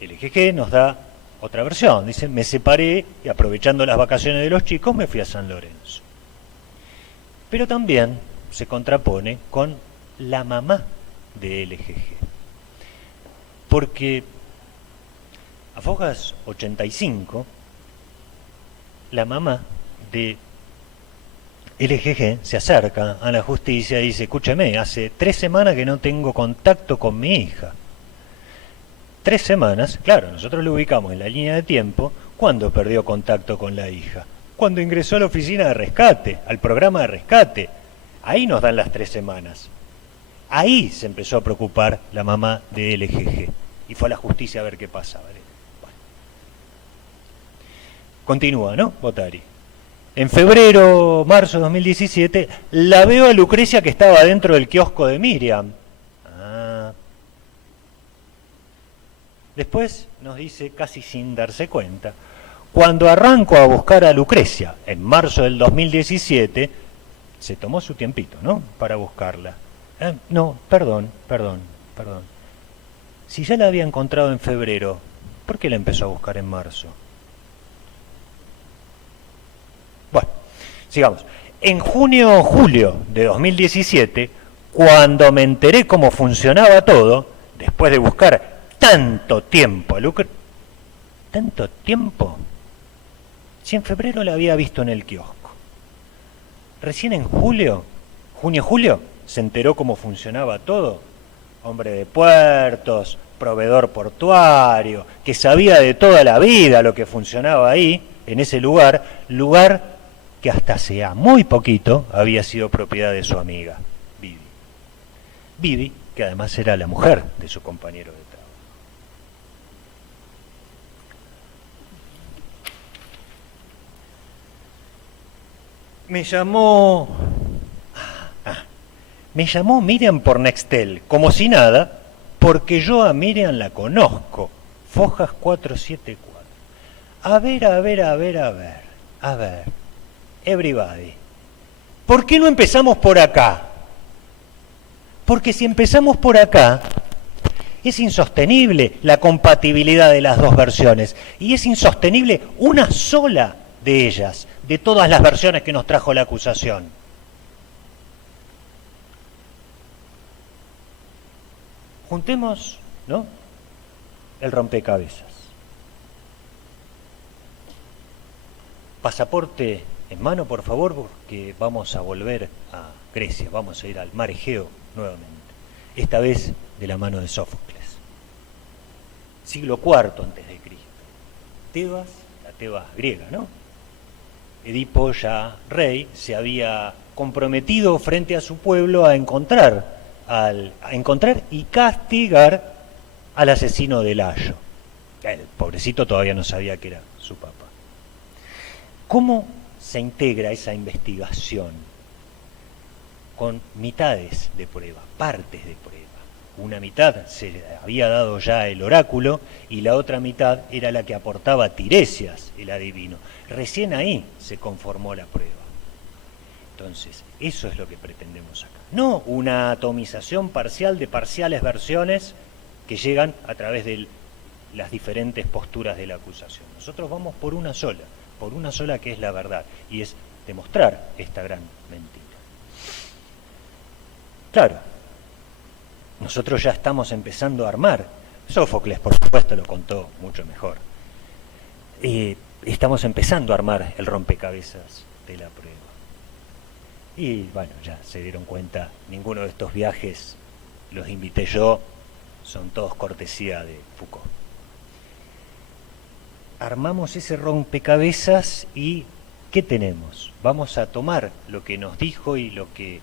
El LGG nos da otra versión. Dice: me separé y aprovechando las vacaciones de los chicos me fui a San Lorenzo. Pero también se contrapone con la mamá de LGG. Porque a Fojas 85, la mamá de LGG se acerca a la justicia y dice: escúcheme, hace 3 semanas que no tengo contacto con mi hija. 3 semanas, claro, nosotros lo ubicamos en la línea de tiempo. ¿Cuándo perdió contacto con la hija? Cuando ingresó a la oficina de rescate, al programa de rescate. Ahí nos dan las 3 semanas. Ahí se empezó a preocupar la mamá de LGG y fue a la justicia a ver qué pasaba. Bueno. Continúa, ¿no, Botari? En febrero, marzo de 2017, la veo a Lucrecia que estaba dentro del kiosco de Miriam. Después nos dice, casi sin darse cuenta: cuando arranco a buscar a Lucrecia, en marzo del 2017, se tomó su tiempito, ¿no?, para buscarla. No, perdón. Si ya la había encontrado en febrero, ¿por qué la empezó a buscar en marzo? Bueno, sigamos. En junio o julio de 2017, cuando me enteré cómo funcionaba todo, después de buscar tanto tiempo a Lucrecia... ¿Tanto tiempo? Si en febrero la había visto en el kiosco. Recién en junio-julio, se enteró cómo funcionaba todo. Hombre de puertos, proveedor portuario, que sabía de toda la vida lo que funcionaba ahí, en ese lugar que hasta hacía muy poquito había sido propiedad de su amiga, Vivi. Vivi, que además era la mujer de su compañero de trabajo. Me llamó Miriam por Nextel, como si nada, porque yo a Miriam la conozco. Fojas 474. A ver, everybody. ¿Por qué no empezamos por acá? Porque si empezamos por acá, es insostenible la compatibilidad de las dos versiones. Y es insostenible una sola de ellas, de todas las versiones que nos trajo la acusación. Juntemos, ¿no?, el rompecabezas. Pasaporte en mano, por favor, porque vamos a volver a Grecia, vamos a ir al mar Egeo nuevamente, esta vez de la mano de Sófocles. Siglo IV antes de Cristo. Tebas, la Tebas griega, ¿no? Edipo, ya rey, se había comprometido frente a su pueblo a encontrar y castigar al asesino de Layo. El pobrecito todavía no sabía que era su papá. ¿Cómo se integra esa investigación? Con mitades de prueba, partes de prueba. Una mitad se había dado ya el oráculo y la otra mitad era la que aportaba Tiresias, el adivino. Recién ahí se conformó la prueba. Entonces, eso es lo que pretendemos acá. No una atomización parcial de parciales versiones que llegan a través de las diferentes posturas de la acusación. Nosotros vamos por una sola que es la verdad, y es demostrar esta gran mentira. Claro, nosotros ya estamos empezando a armar. Sófocles, por supuesto, lo contó mucho mejor. Estamos empezando a armar el rompecabezas de la prueba. Y bueno, ya se dieron cuenta, ninguno de estos viajes los invité yo, son todos cortesía de Foucault. Armamos ese rompecabezas y ¿qué tenemos? Vamos a tomar lo que nos dijo y lo que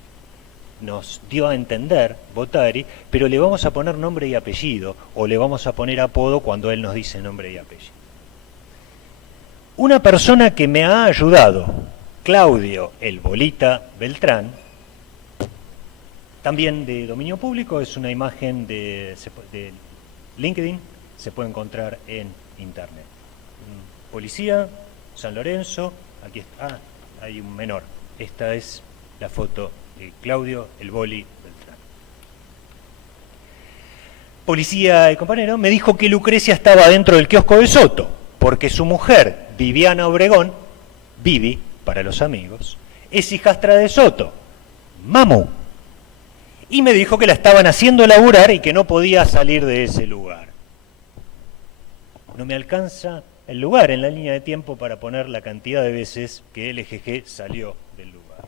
nos dio a entender Bottari, pero le vamos a poner nombre y apellido, o le vamos a poner apodo cuando él nos dice nombre y apellido. Una persona que me ha ayudado, Claudio el Bolita Beltrán, también de dominio público, es una imagen de LinkedIn, se puede encontrar en internet. Policía, San Lorenzo, aquí está, hay un menor. Esta es la foto de Claudio el Boli Beltrán. Policía, el compañero, me dijo que Lucrecia estaba dentro del kiosco de Soto, porque su mujer, Viviana Obregón, Vivi, para los amigos, es hijastra de Soto, Mamu. Y me dijo que la estaban haciendo laburar y que no podía salir de ese lugar. No me alcanza el lugar en la línea de tiempo para poner la cantidad de veces que LGG salió del lugar.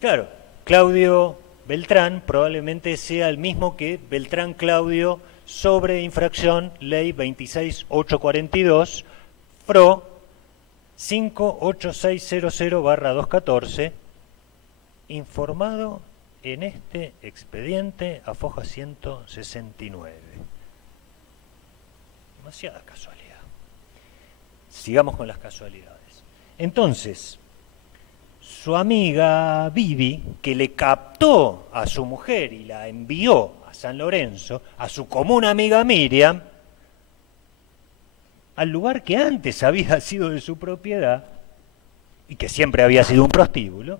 Claro, Claudio Beltrán probablemente sea el mismo que Beltrán Claudio sobre infracción ley 26842 FRO 58600/214, informado en este expediente a foja 169. Demasiada casualidad. Sigamos con las casualidades. Entonces, su amiga Vivi, que le captó a su mujer y la envió a San Lorenzo, a su común amiga Miriam, al lugar que antes había sido de su propiedad y que siempre había sido un prostíbulo,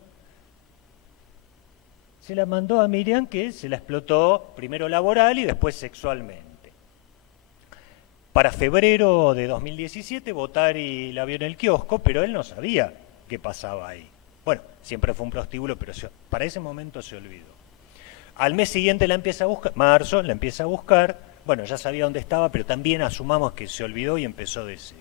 se la mandó a Miriam, que se la explotó primero laboral y después sexualmente. Para febrero de 2017, Bottari la vio en el kiosco, pero él no sabía qué pasaba ahí. Bueno, siempre fue un prostíbulo, pero para ese momento se olvidó. Al mes siguiente la empieza a buscar, marzo, la empieza a buscar, bueno, ya sabía dónde estaba, pero también asumamos que se olvidó y empezó de cero.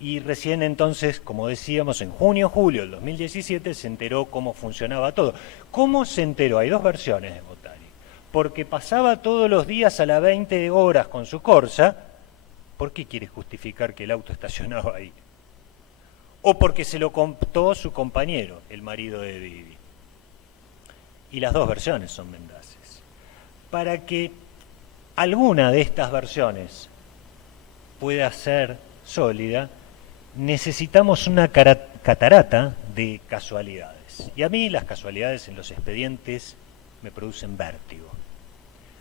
Y recién entonces, como decíamos, en junio, julio del 2017 se enteró cómo funcionaba todo. ¿Cómo se enteró? Hay dos versiones de Bottari. Porque pasaba todos los días a las 20 horas con su Corsa. ¿Por qué quiere justificar que el auto estacionaba ahí? O porque se lo contó su compañero, el marido de Vivi. Y las dos versiones son mendaces. Para que alguna de estas versiones pueda ser sólida, necesitamos una catarata de casualidades. Y a mí las casualidades en los expedientes me producen vértigo.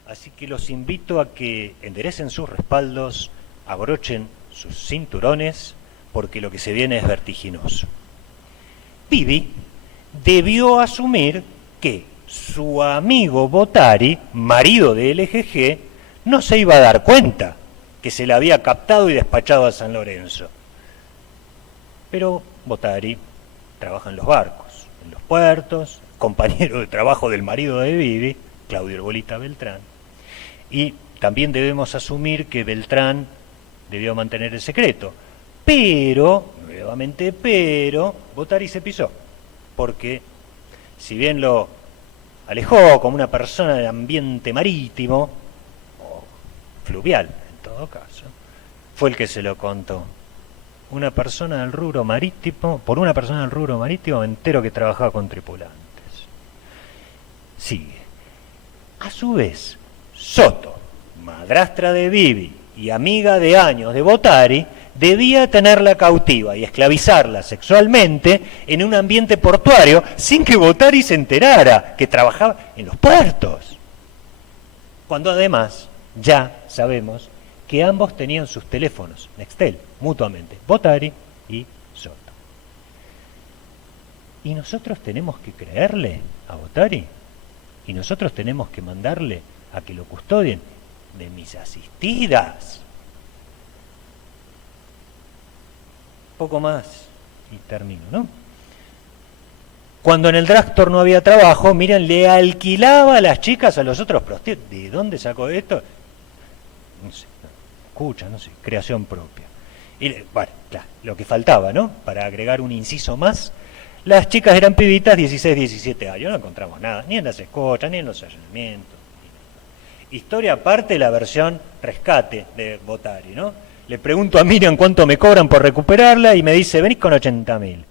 Así que los invito a que enderecen sus respaldos, abrochen sus cinturones, porque lo que se viene es vertiginoso. Bibi debió asumir que su amigo Bottari, marido de LGG, no se iba a dar cuenta que se le había captado y despachado a San Lorenzo. Pero Bottari trabaja en los barcos, en los puertos, compañero de trabajo del marido de Bibi, Claudio Herbolita Beltrán, y también debemos asumir que Beltrán debió mantener el secreto. Pero, nuevamente pero, Bottari se pisó, porque si bien lo alejó como una persona del ambiente marítimo, o fluvial en todo caso, fue el que se lo contó. Una persona del rubro marítimo, por una persona del rubro marítimo me entero que trabajaba con tripulantes. Sigue. A su vez, Soto, madrastra de Bibi y amiga de años de Bottari, debía tenerla cautiva y esclavizarla sexualmente en un ambiente portuario sin que Bottari se enterara que trabajaba en los puertos. Cuando además ya sabemos que ambos tenían sus teléfonos Nextel mutuamente, Bottari y Soto. ¿Y nosotros tenemos que creerle a Bottari? ¿Y nosotros tenemos que mandarle a que lo custodien de mis asistidas? Poco más y termino, ¿no? Cuando en el drugstore no había trabajo, miren, le alquilaba a las chicas a los otros prostitutos. ¿De dónde sacó esto? No sé, escucha, no sé, creación propia. Y, bueno, claro, lo que faltaba, ¿no? Para agregar un inciso más, las chicas eran pibitas 16, 17 años, no encontramos nada, ni en las escochas, ni en los allanamientos. Historia aparte, la versión rescate de Bottari, ¿no? Le pregunto a Miriam cuánto me cobran por recuperarla y me dice, venís con 80.000.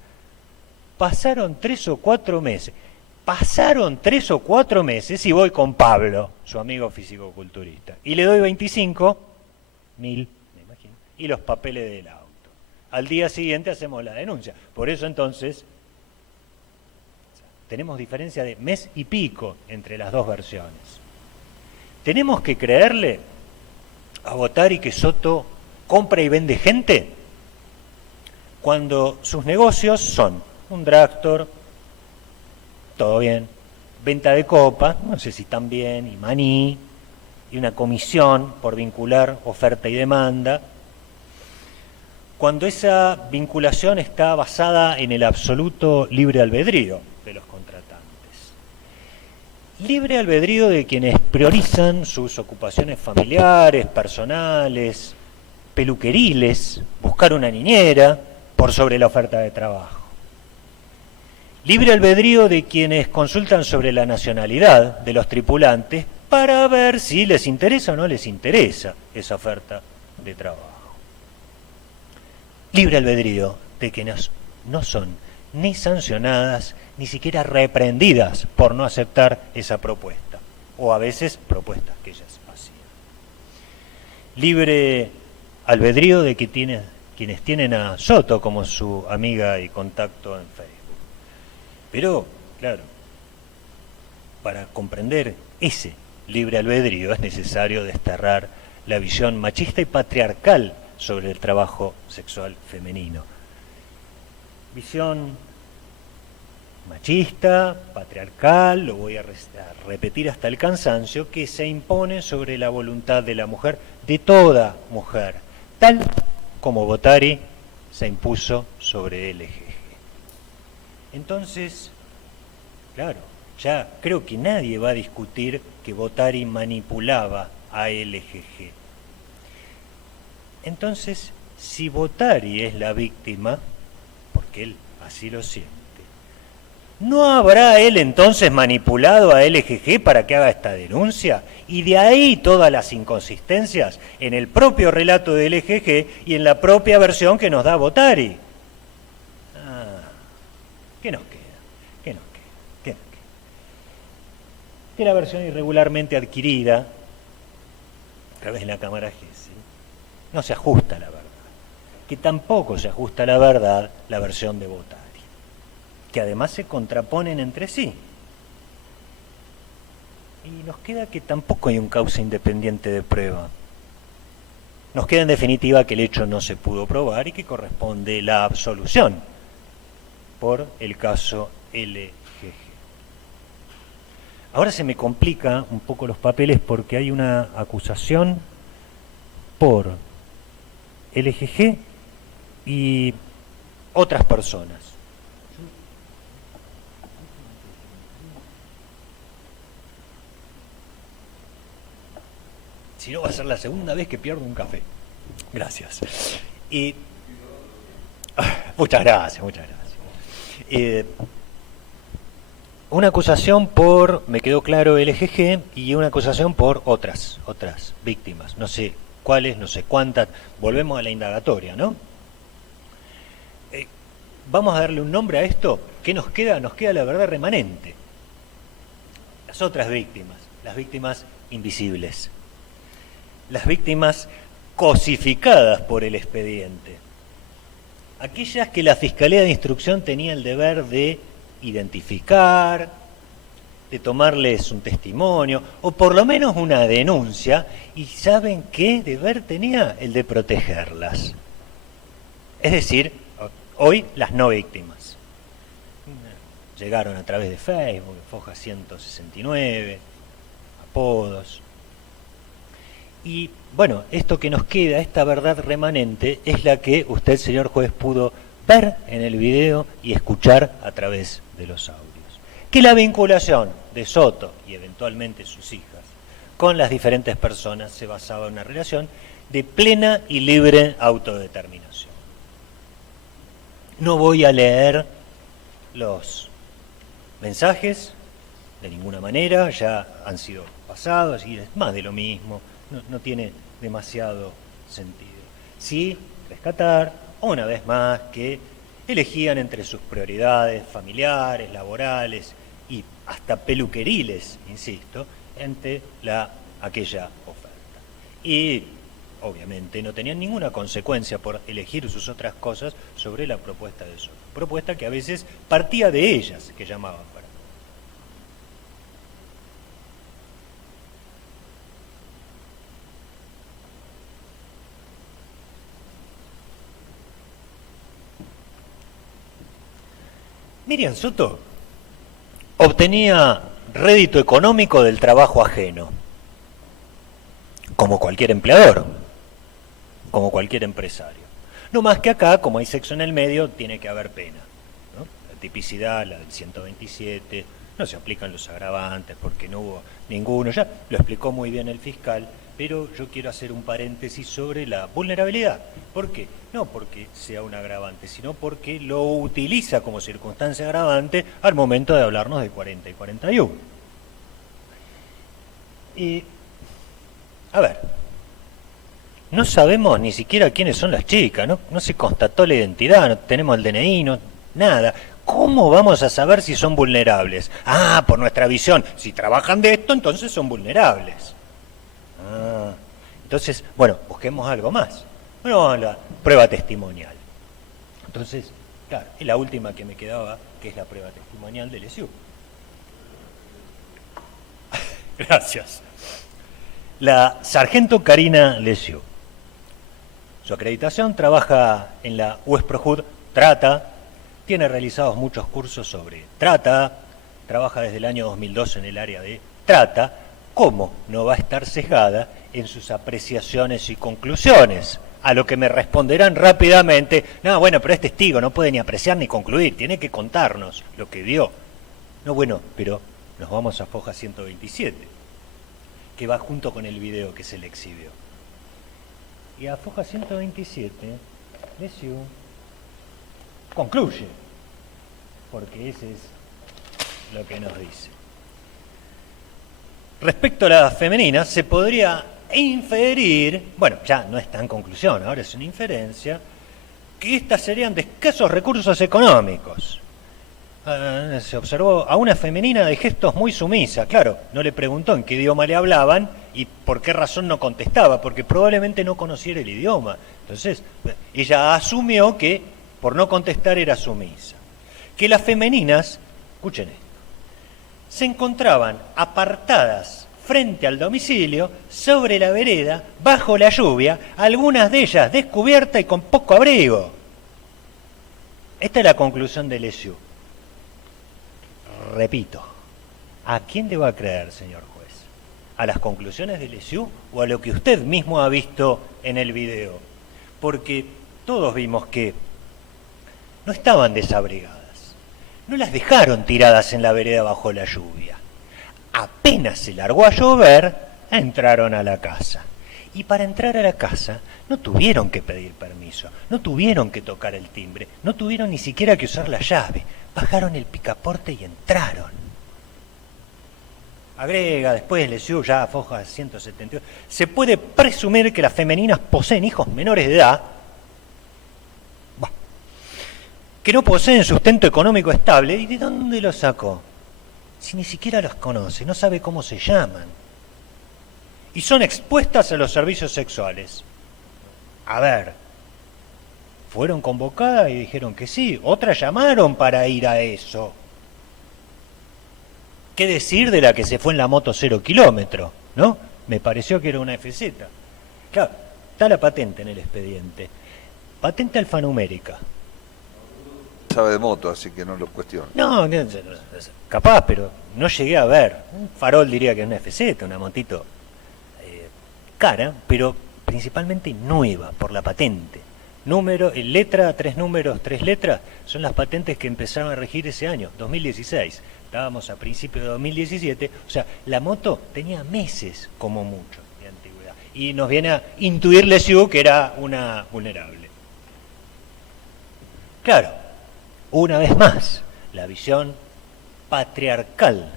Pasaron 3 o 4 meses. Pasaron 3 o 4 meses y voy con Pablo, su amigo físico-culturista, y le doy 25.000, me imagino, y los papeles del auto. Al día siguiente hacemos la denuncia. Por eso entonces tenemos diferencia de mes y pico entre las dos versiones. ¿Tenemos que creerle a Bottari que Soto compra y vende gente cuando sus negocios son un drugstore, todo bien, venta de copa, no sé si tan bien, y maní, y una comisión por vincular oferta y demanda, cuando esa vinculación está basada en el absoluto libre albedrío de los contratantes? Libre albedrío de quienes priorizan sus ocupaciones familiares, personales, peluqueriles, buscar una niñera por sobre la oferta de trabajo. Libre albedrío de quienes consultan sobre la nacionalidad de los tripulantes para ver si les interesa o no les interesa esa oferta de trabajo. Libre albedrío de quienes no son ni sancionadas, ni siquiera reprendidas por no aceptar esa propuesta, o a veces propuestas que ellas hacían. Libre albedrío de que quienes tienen a Soto como su amiga y contacto en Facebook. Pero, claro, para comprender ese libre albedrío es necesario desterrar la visión machista y patriarcal sobre el trabajo sexual femenino. Visión machista, patriarcal, lo voy a repetir hasta el cansancio, que se impone sobre la voluntad de la mujer, de toda mujer, tal como Bottari se impuso sobre LGG. Entonces, claro, ya creo que nadie va a discutir que Bottari manipulaba a LGG. Entonces, si Bottari es la víctima, porque él así lo siente, ¿no habrá él entonces manipulado a LGG para que haga esta denuncia? Y de ahí todas las inconsistencias en el propio relato de LGG y en la propia versión que nos da Bottari. ¿Qué nos queda? ¿Qué nos queda? ¿Qué nos queda? Que la versión irregularmente adquirida a través de la cámara Gesell no se ajusta a la verdad. Que tampoco se ajusta a la verdad la versión de Bottari, que además se contraponen entre sí. Y nos queda que tampoco hay un causa independiente de prueba. Nos queda en definitiva que el hecho no se pudo probar y que corresponde la absolución por el caso LGG. Ahora se me complica un poco los papeles porque hay una acusación por LGG y otras personas. Si no, va a ser la segunda vez que pierdo un café. Gracias. Y muchas gracias, muchas gracias. Una acusación por, me quedó claro, LGG, y una acusación por otras víctimas. No sé cuáles, no sé cuántas. Volvemos a la indagatoria, ¿no? Vamos a darle un nombre a esto. ¿Qué nos queda? Nos queda la verdad remanente. Las otras víctimas, las víctimas invisibles. Las víctimas cosificadas por el expediente. Aquellas que la Fiscalía de Instrucción tenía el deber de identificar, de tomarles un testimonio, o por lo menos una denuncia, y ¿saben qué deber tenía? El de protegerlas. Es decir, hoy las no víctimas. Llegaron a través de Facebook, Foja 169, apodos. Y bueno, esto que nos queda, esta verdad remanente, es la que usted, señor juez, pudo ver en el video y escuchar a través de los audios. Que la vinculación de Soto y eventualmente sus hijas con las diferentes personas se basaba en una relación de plena y libre autodeterminación. No voy a leer los mensajes de ninguna manera, ya han sido pasados y es más de lo mismo. No tiene demasiado sentido. Sí, rescatar, una vez más, que elegían entre sus prioridades familiares, laborales y hasta peluqueriles, insisto, entre aquella oferta. Y, obviamente, no tenían ninguna consecuencia por elegir sus otras cosas sobre la propuesta de Soto. Propuesta que a veces partía de ellas, que llamaban para. Miriam Soto obtenía rédito económico del trabajo ajeno, como cualquier empleador, como cualquier empresario. No más que acá, como hay sexo en el medio, tiene que haber pena, ¿no? La tipicidad, la del 127, no se aplican los agravantes porque no hubo ninguno, ya lo explicó muy bien el fiscal, pero yo quiero hacer un paréntesis sobre la vulnerabilidad. ¿Por qué? No porque sea un agravante, sino porque lo utiliza como circunstancia agravante al momento de hablarnos de 40 y 41. Y, a ver, no sabemos ni siquiera quiénes son las chicas, no se constató la identidad, no tenemos el DNI, nada. ¿Cómo vamos a saber si son vulnerables? Ah, por nuestra visión. Si trabajan de esto, entonces son vulnerables. Ah, entonces, bueno, busquemos algo más. Bueno, la prueba testimonial. Entonces, claro, es la última que me quedaba, que es la prueba testimonial del SU. Gracias. La sargento Karina Lesiu. Su acreditación, trabaja en la UESPROJUD Trata, tiene realizados muchos cursos sobre trata, trabaja desde el año 2002 en el área de trata. ¿Cómo no va a estar sesgada en sus apreciaciones y conclusiones? A lo que me responderán rápidamente, no, bueno, pero es testigo, no puede ni apreciar ni concluir, tiene que contarnos lo que vio. No, bueno, pero nos vamos a Foja 127, que va junto con el video que se le exhibió. Y a Foja 127, Lesiu concluye, porque ese es lo que nos dice. Respecto a la femenina, se podría inferir, bueno, ya no está en conclusión, ahora es una inferencia, que estas serían de escasos recursos económicos. Se observó a una femenina de gestos muy sumisa, claro, no le preguntó en qué idioma le hablaban y por qué razón no contestaba, porque probablemente no conociera el idioma. Entonces, ella asumió que por no contestar era sumisa. Que las femeninas, escuchen esto, se encontraban apartadas frente al domicilio, sobre la vereda, bajo la lluvia, algunas de ellas descubiertas y con poco abrigo. Esta es la conclusión del SU. Repito, ¿a quién le va a creer, señor juez? ¿A las conclusiones del SU o a lo que usted mismo ha visto en el video? Porque todos vimos que no estaban desabrigadas, no las dejaron tiradas en la vereda bajo la lluvia. Apenas se largó a llover, entraron a la casa. Y para entrar a la casa no tuvieron que pedir permiso, no tuvieron que tocar el timbre, no tuvieron ni siquiera que usar la llave. Bajaron el picaporte y entraron. Agrega después el SU, ya foja 172. Se puede presumir que las femeninas poseen hijos menores de edad, que no poseen sustento económico estable. ¿Y de dónde lo sacó? Si ni siquiera los conoce, no sabe cómo se llaman. Y son expuestas a los servicios sexuales. A ver, fueron convocadas y dijeron que sí. Otras llamaron para ir a eso. ¿Qué decir de la que se fue en la moto 0 kilómetro? ¿No? Me pareció que era una FZ. Claro, está la patente en el expediente. Patente alfanumérica. Sabe de moto, así que no lo cuestiono. No, capaz, pero no llegué a ver. Un farol diría que es una FZ, una motito cara, pero principalmente nueva por la patente. Número, letra, 3 números, 3 letras, son las patentes que empezaron a regir ese año, 2016. Estábamos a principios de 2017, o sea, la moto tenía meses como mucho de antigüedad. Y nos viene a intuir Lesiu que era una vulnerable. Claro, una vez más, la visión patriarcal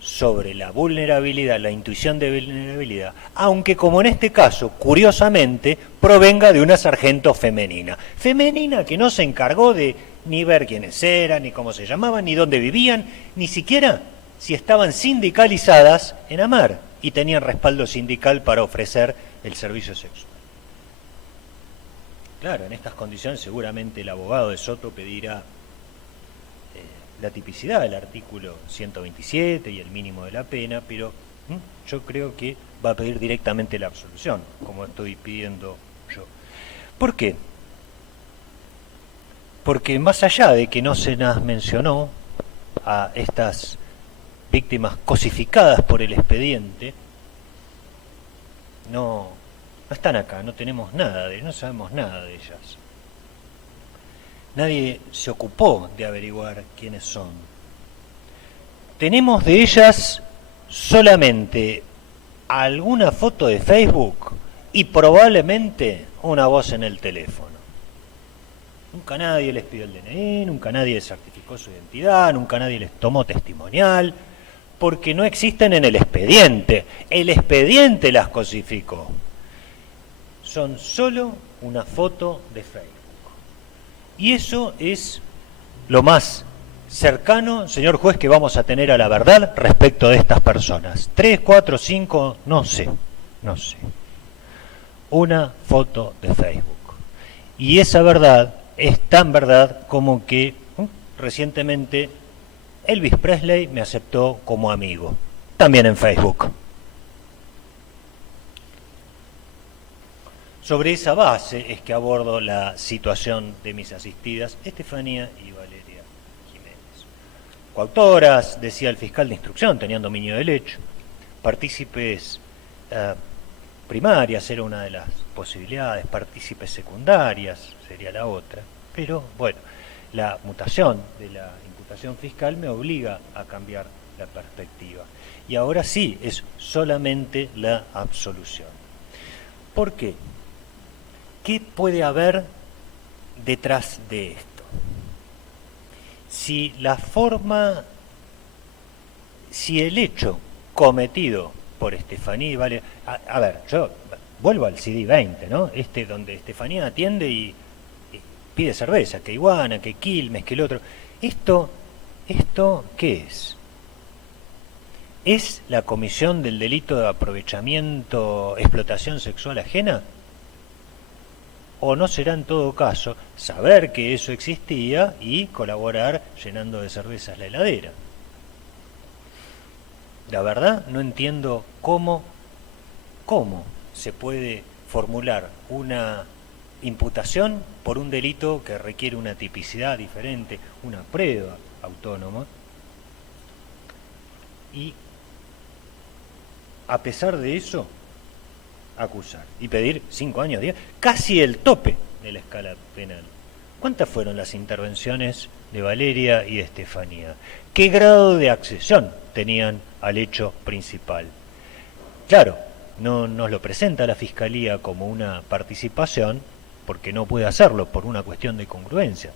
sobre la vulnerabilidad, la intuición de vulnerabilidad, aunque como en este caso, curiosamente, provenga de una sargento femenina. Femenina que no se encargó de ni ver quiénes eran, ni cómo se llamaban, ni dónde vivían, ni siquiera si estaban sindicalizadas en AMAR y tenían respaldo sindical para ofrecer el servicio sexual. Claro, en estas condiciones seguramente el abogado de Soto pedirá la tipicidad del artículo 127 y el mínimo de la pena, pero yo creo que va a pedir directamente la absolución, como estoy pidiendo yo. ¿Por qué? Porque más allá de que no se nos mencionó a estas víctimas cosificadas por el expediente, no están acá, no tenemos nada no sabemos nada de ellas. Nadie se ocupó de averiguar quiénes son. Tenemos de ellas solamente alguna foto de Facebook y probablemente una voz en el teléfono. Nunca nadie les pidió el DNI, nunca nadie les certificó su identidad, nunca nadie les tomó testimonial, porque no existen en el expediente. El expediente las cosificó. Son solo una foto de Facebook. Y eso es lo más cercano, señor juez, que vamos a tener a la verdad respecto de estas personas. 3, 4, 5, no sé. Una foto de Facebook. Y esa verdad es tan verdad como que recientemente Elvis Presley me aceptó como amigo, también en Facebook. Sobre esa base es que abordo la situación de mis asistidas, Estefanía y Valeria Jiménez. Coautoras, decía el fiscal de instrucción, tenían dominio del hecho. Partícipes primarias era una de las posibilidades, partícipes secundarias sería la otra. Pero bueno, la mutación de la imputación fiscal me obliga a cambiar la perspectiva. Y ahora sí, es solamente la absolución. ¿Por qué? ¿Qué puede haber detrás de esto? Si la forma, si el hecho cometido por Estefanía y Valeria, a ver, yo vuelvo al CD 20, ¿no? Donde Estefanía atiende y pide cerveza, que iguana, que Quilmes, que el otro. ¿Esto qué es? ¿Es la comisión del delito de aprovechamiento, explotación sexual ajena? ¿O no será en todo caso saber que eso existía y colaborar llenando de cervezas la heladera? La verdad no entiendo cómo se puede formular una imputación por un delito que requiere una tipicidad diferente, una prueba autónoma, y a pesar de eso acusar y pedir 5 años, 10, casi el tope de la escala penal. ¿Cuántas fueron las intervenciones de Valeria y de Estefanía? ¿Qué grado de accesión tenían al hecho principal? Claro, no nos lo presenta la Fiscalía como una participación, porque no puede hacerlo por una cuestión de congruencia.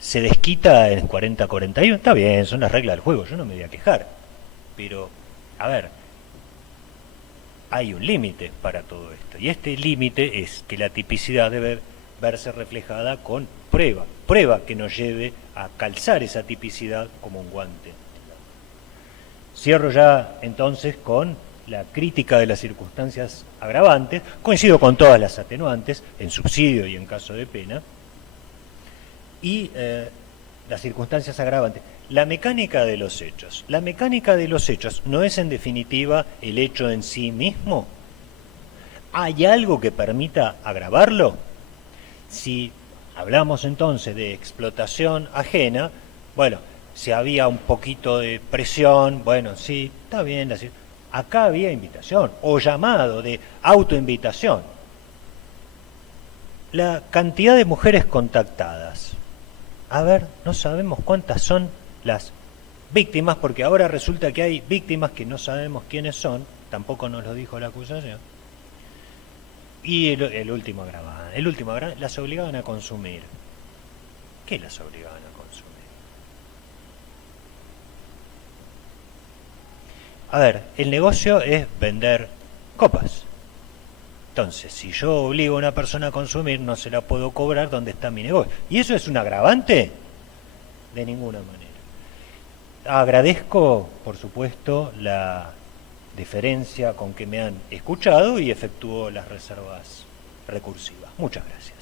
Se desquita en 40-41, está bien, son las reglas del juego, yo no me voy a quejar. Pero, a ver, hay un límite para todo esto, y este límite es que la tipicidad debe verse reflejada con prueba que nos lleve a calzar esa tipicidad como un guante. Cierro ya entonces con la crítica de las circunstancias agravantes. Coincido con todas las atenuantes, en subsidio y en caso de pena, y las circunstancias agravantes. La mecánica de los hechos. La mecánica de los hechos no es en definitiva el hecho en sí mismo. ¿Hay algo que permita agravarlo? Si hablamos entonces de explotación ajena, bueno, si había un poquito de presión, bueno, sí, está bien. Acá había invitación o llamado de autoinvitación. La cantidad de mujeres contactadas. A ver, no sabemos cuántas son las víctimas, porque ahora resulta que hay víctimas que no sabemos quiénes son, tampoco nos lo dijo la acusación. Y el último agravante, las obligaban a consumir. ¿Qué las obligaban a consumir? A ver, el negocio es vender copas. Entonces, si yo obligo a una persona a consumir, no se la puedo cobrar donde está mi negocio. ¿Y eso es un agravante? De ninguna manera. Agradezco, por supuesto, la deferencia con que me han escuchado y efectúo las reservas recursivas. Muchas gracias.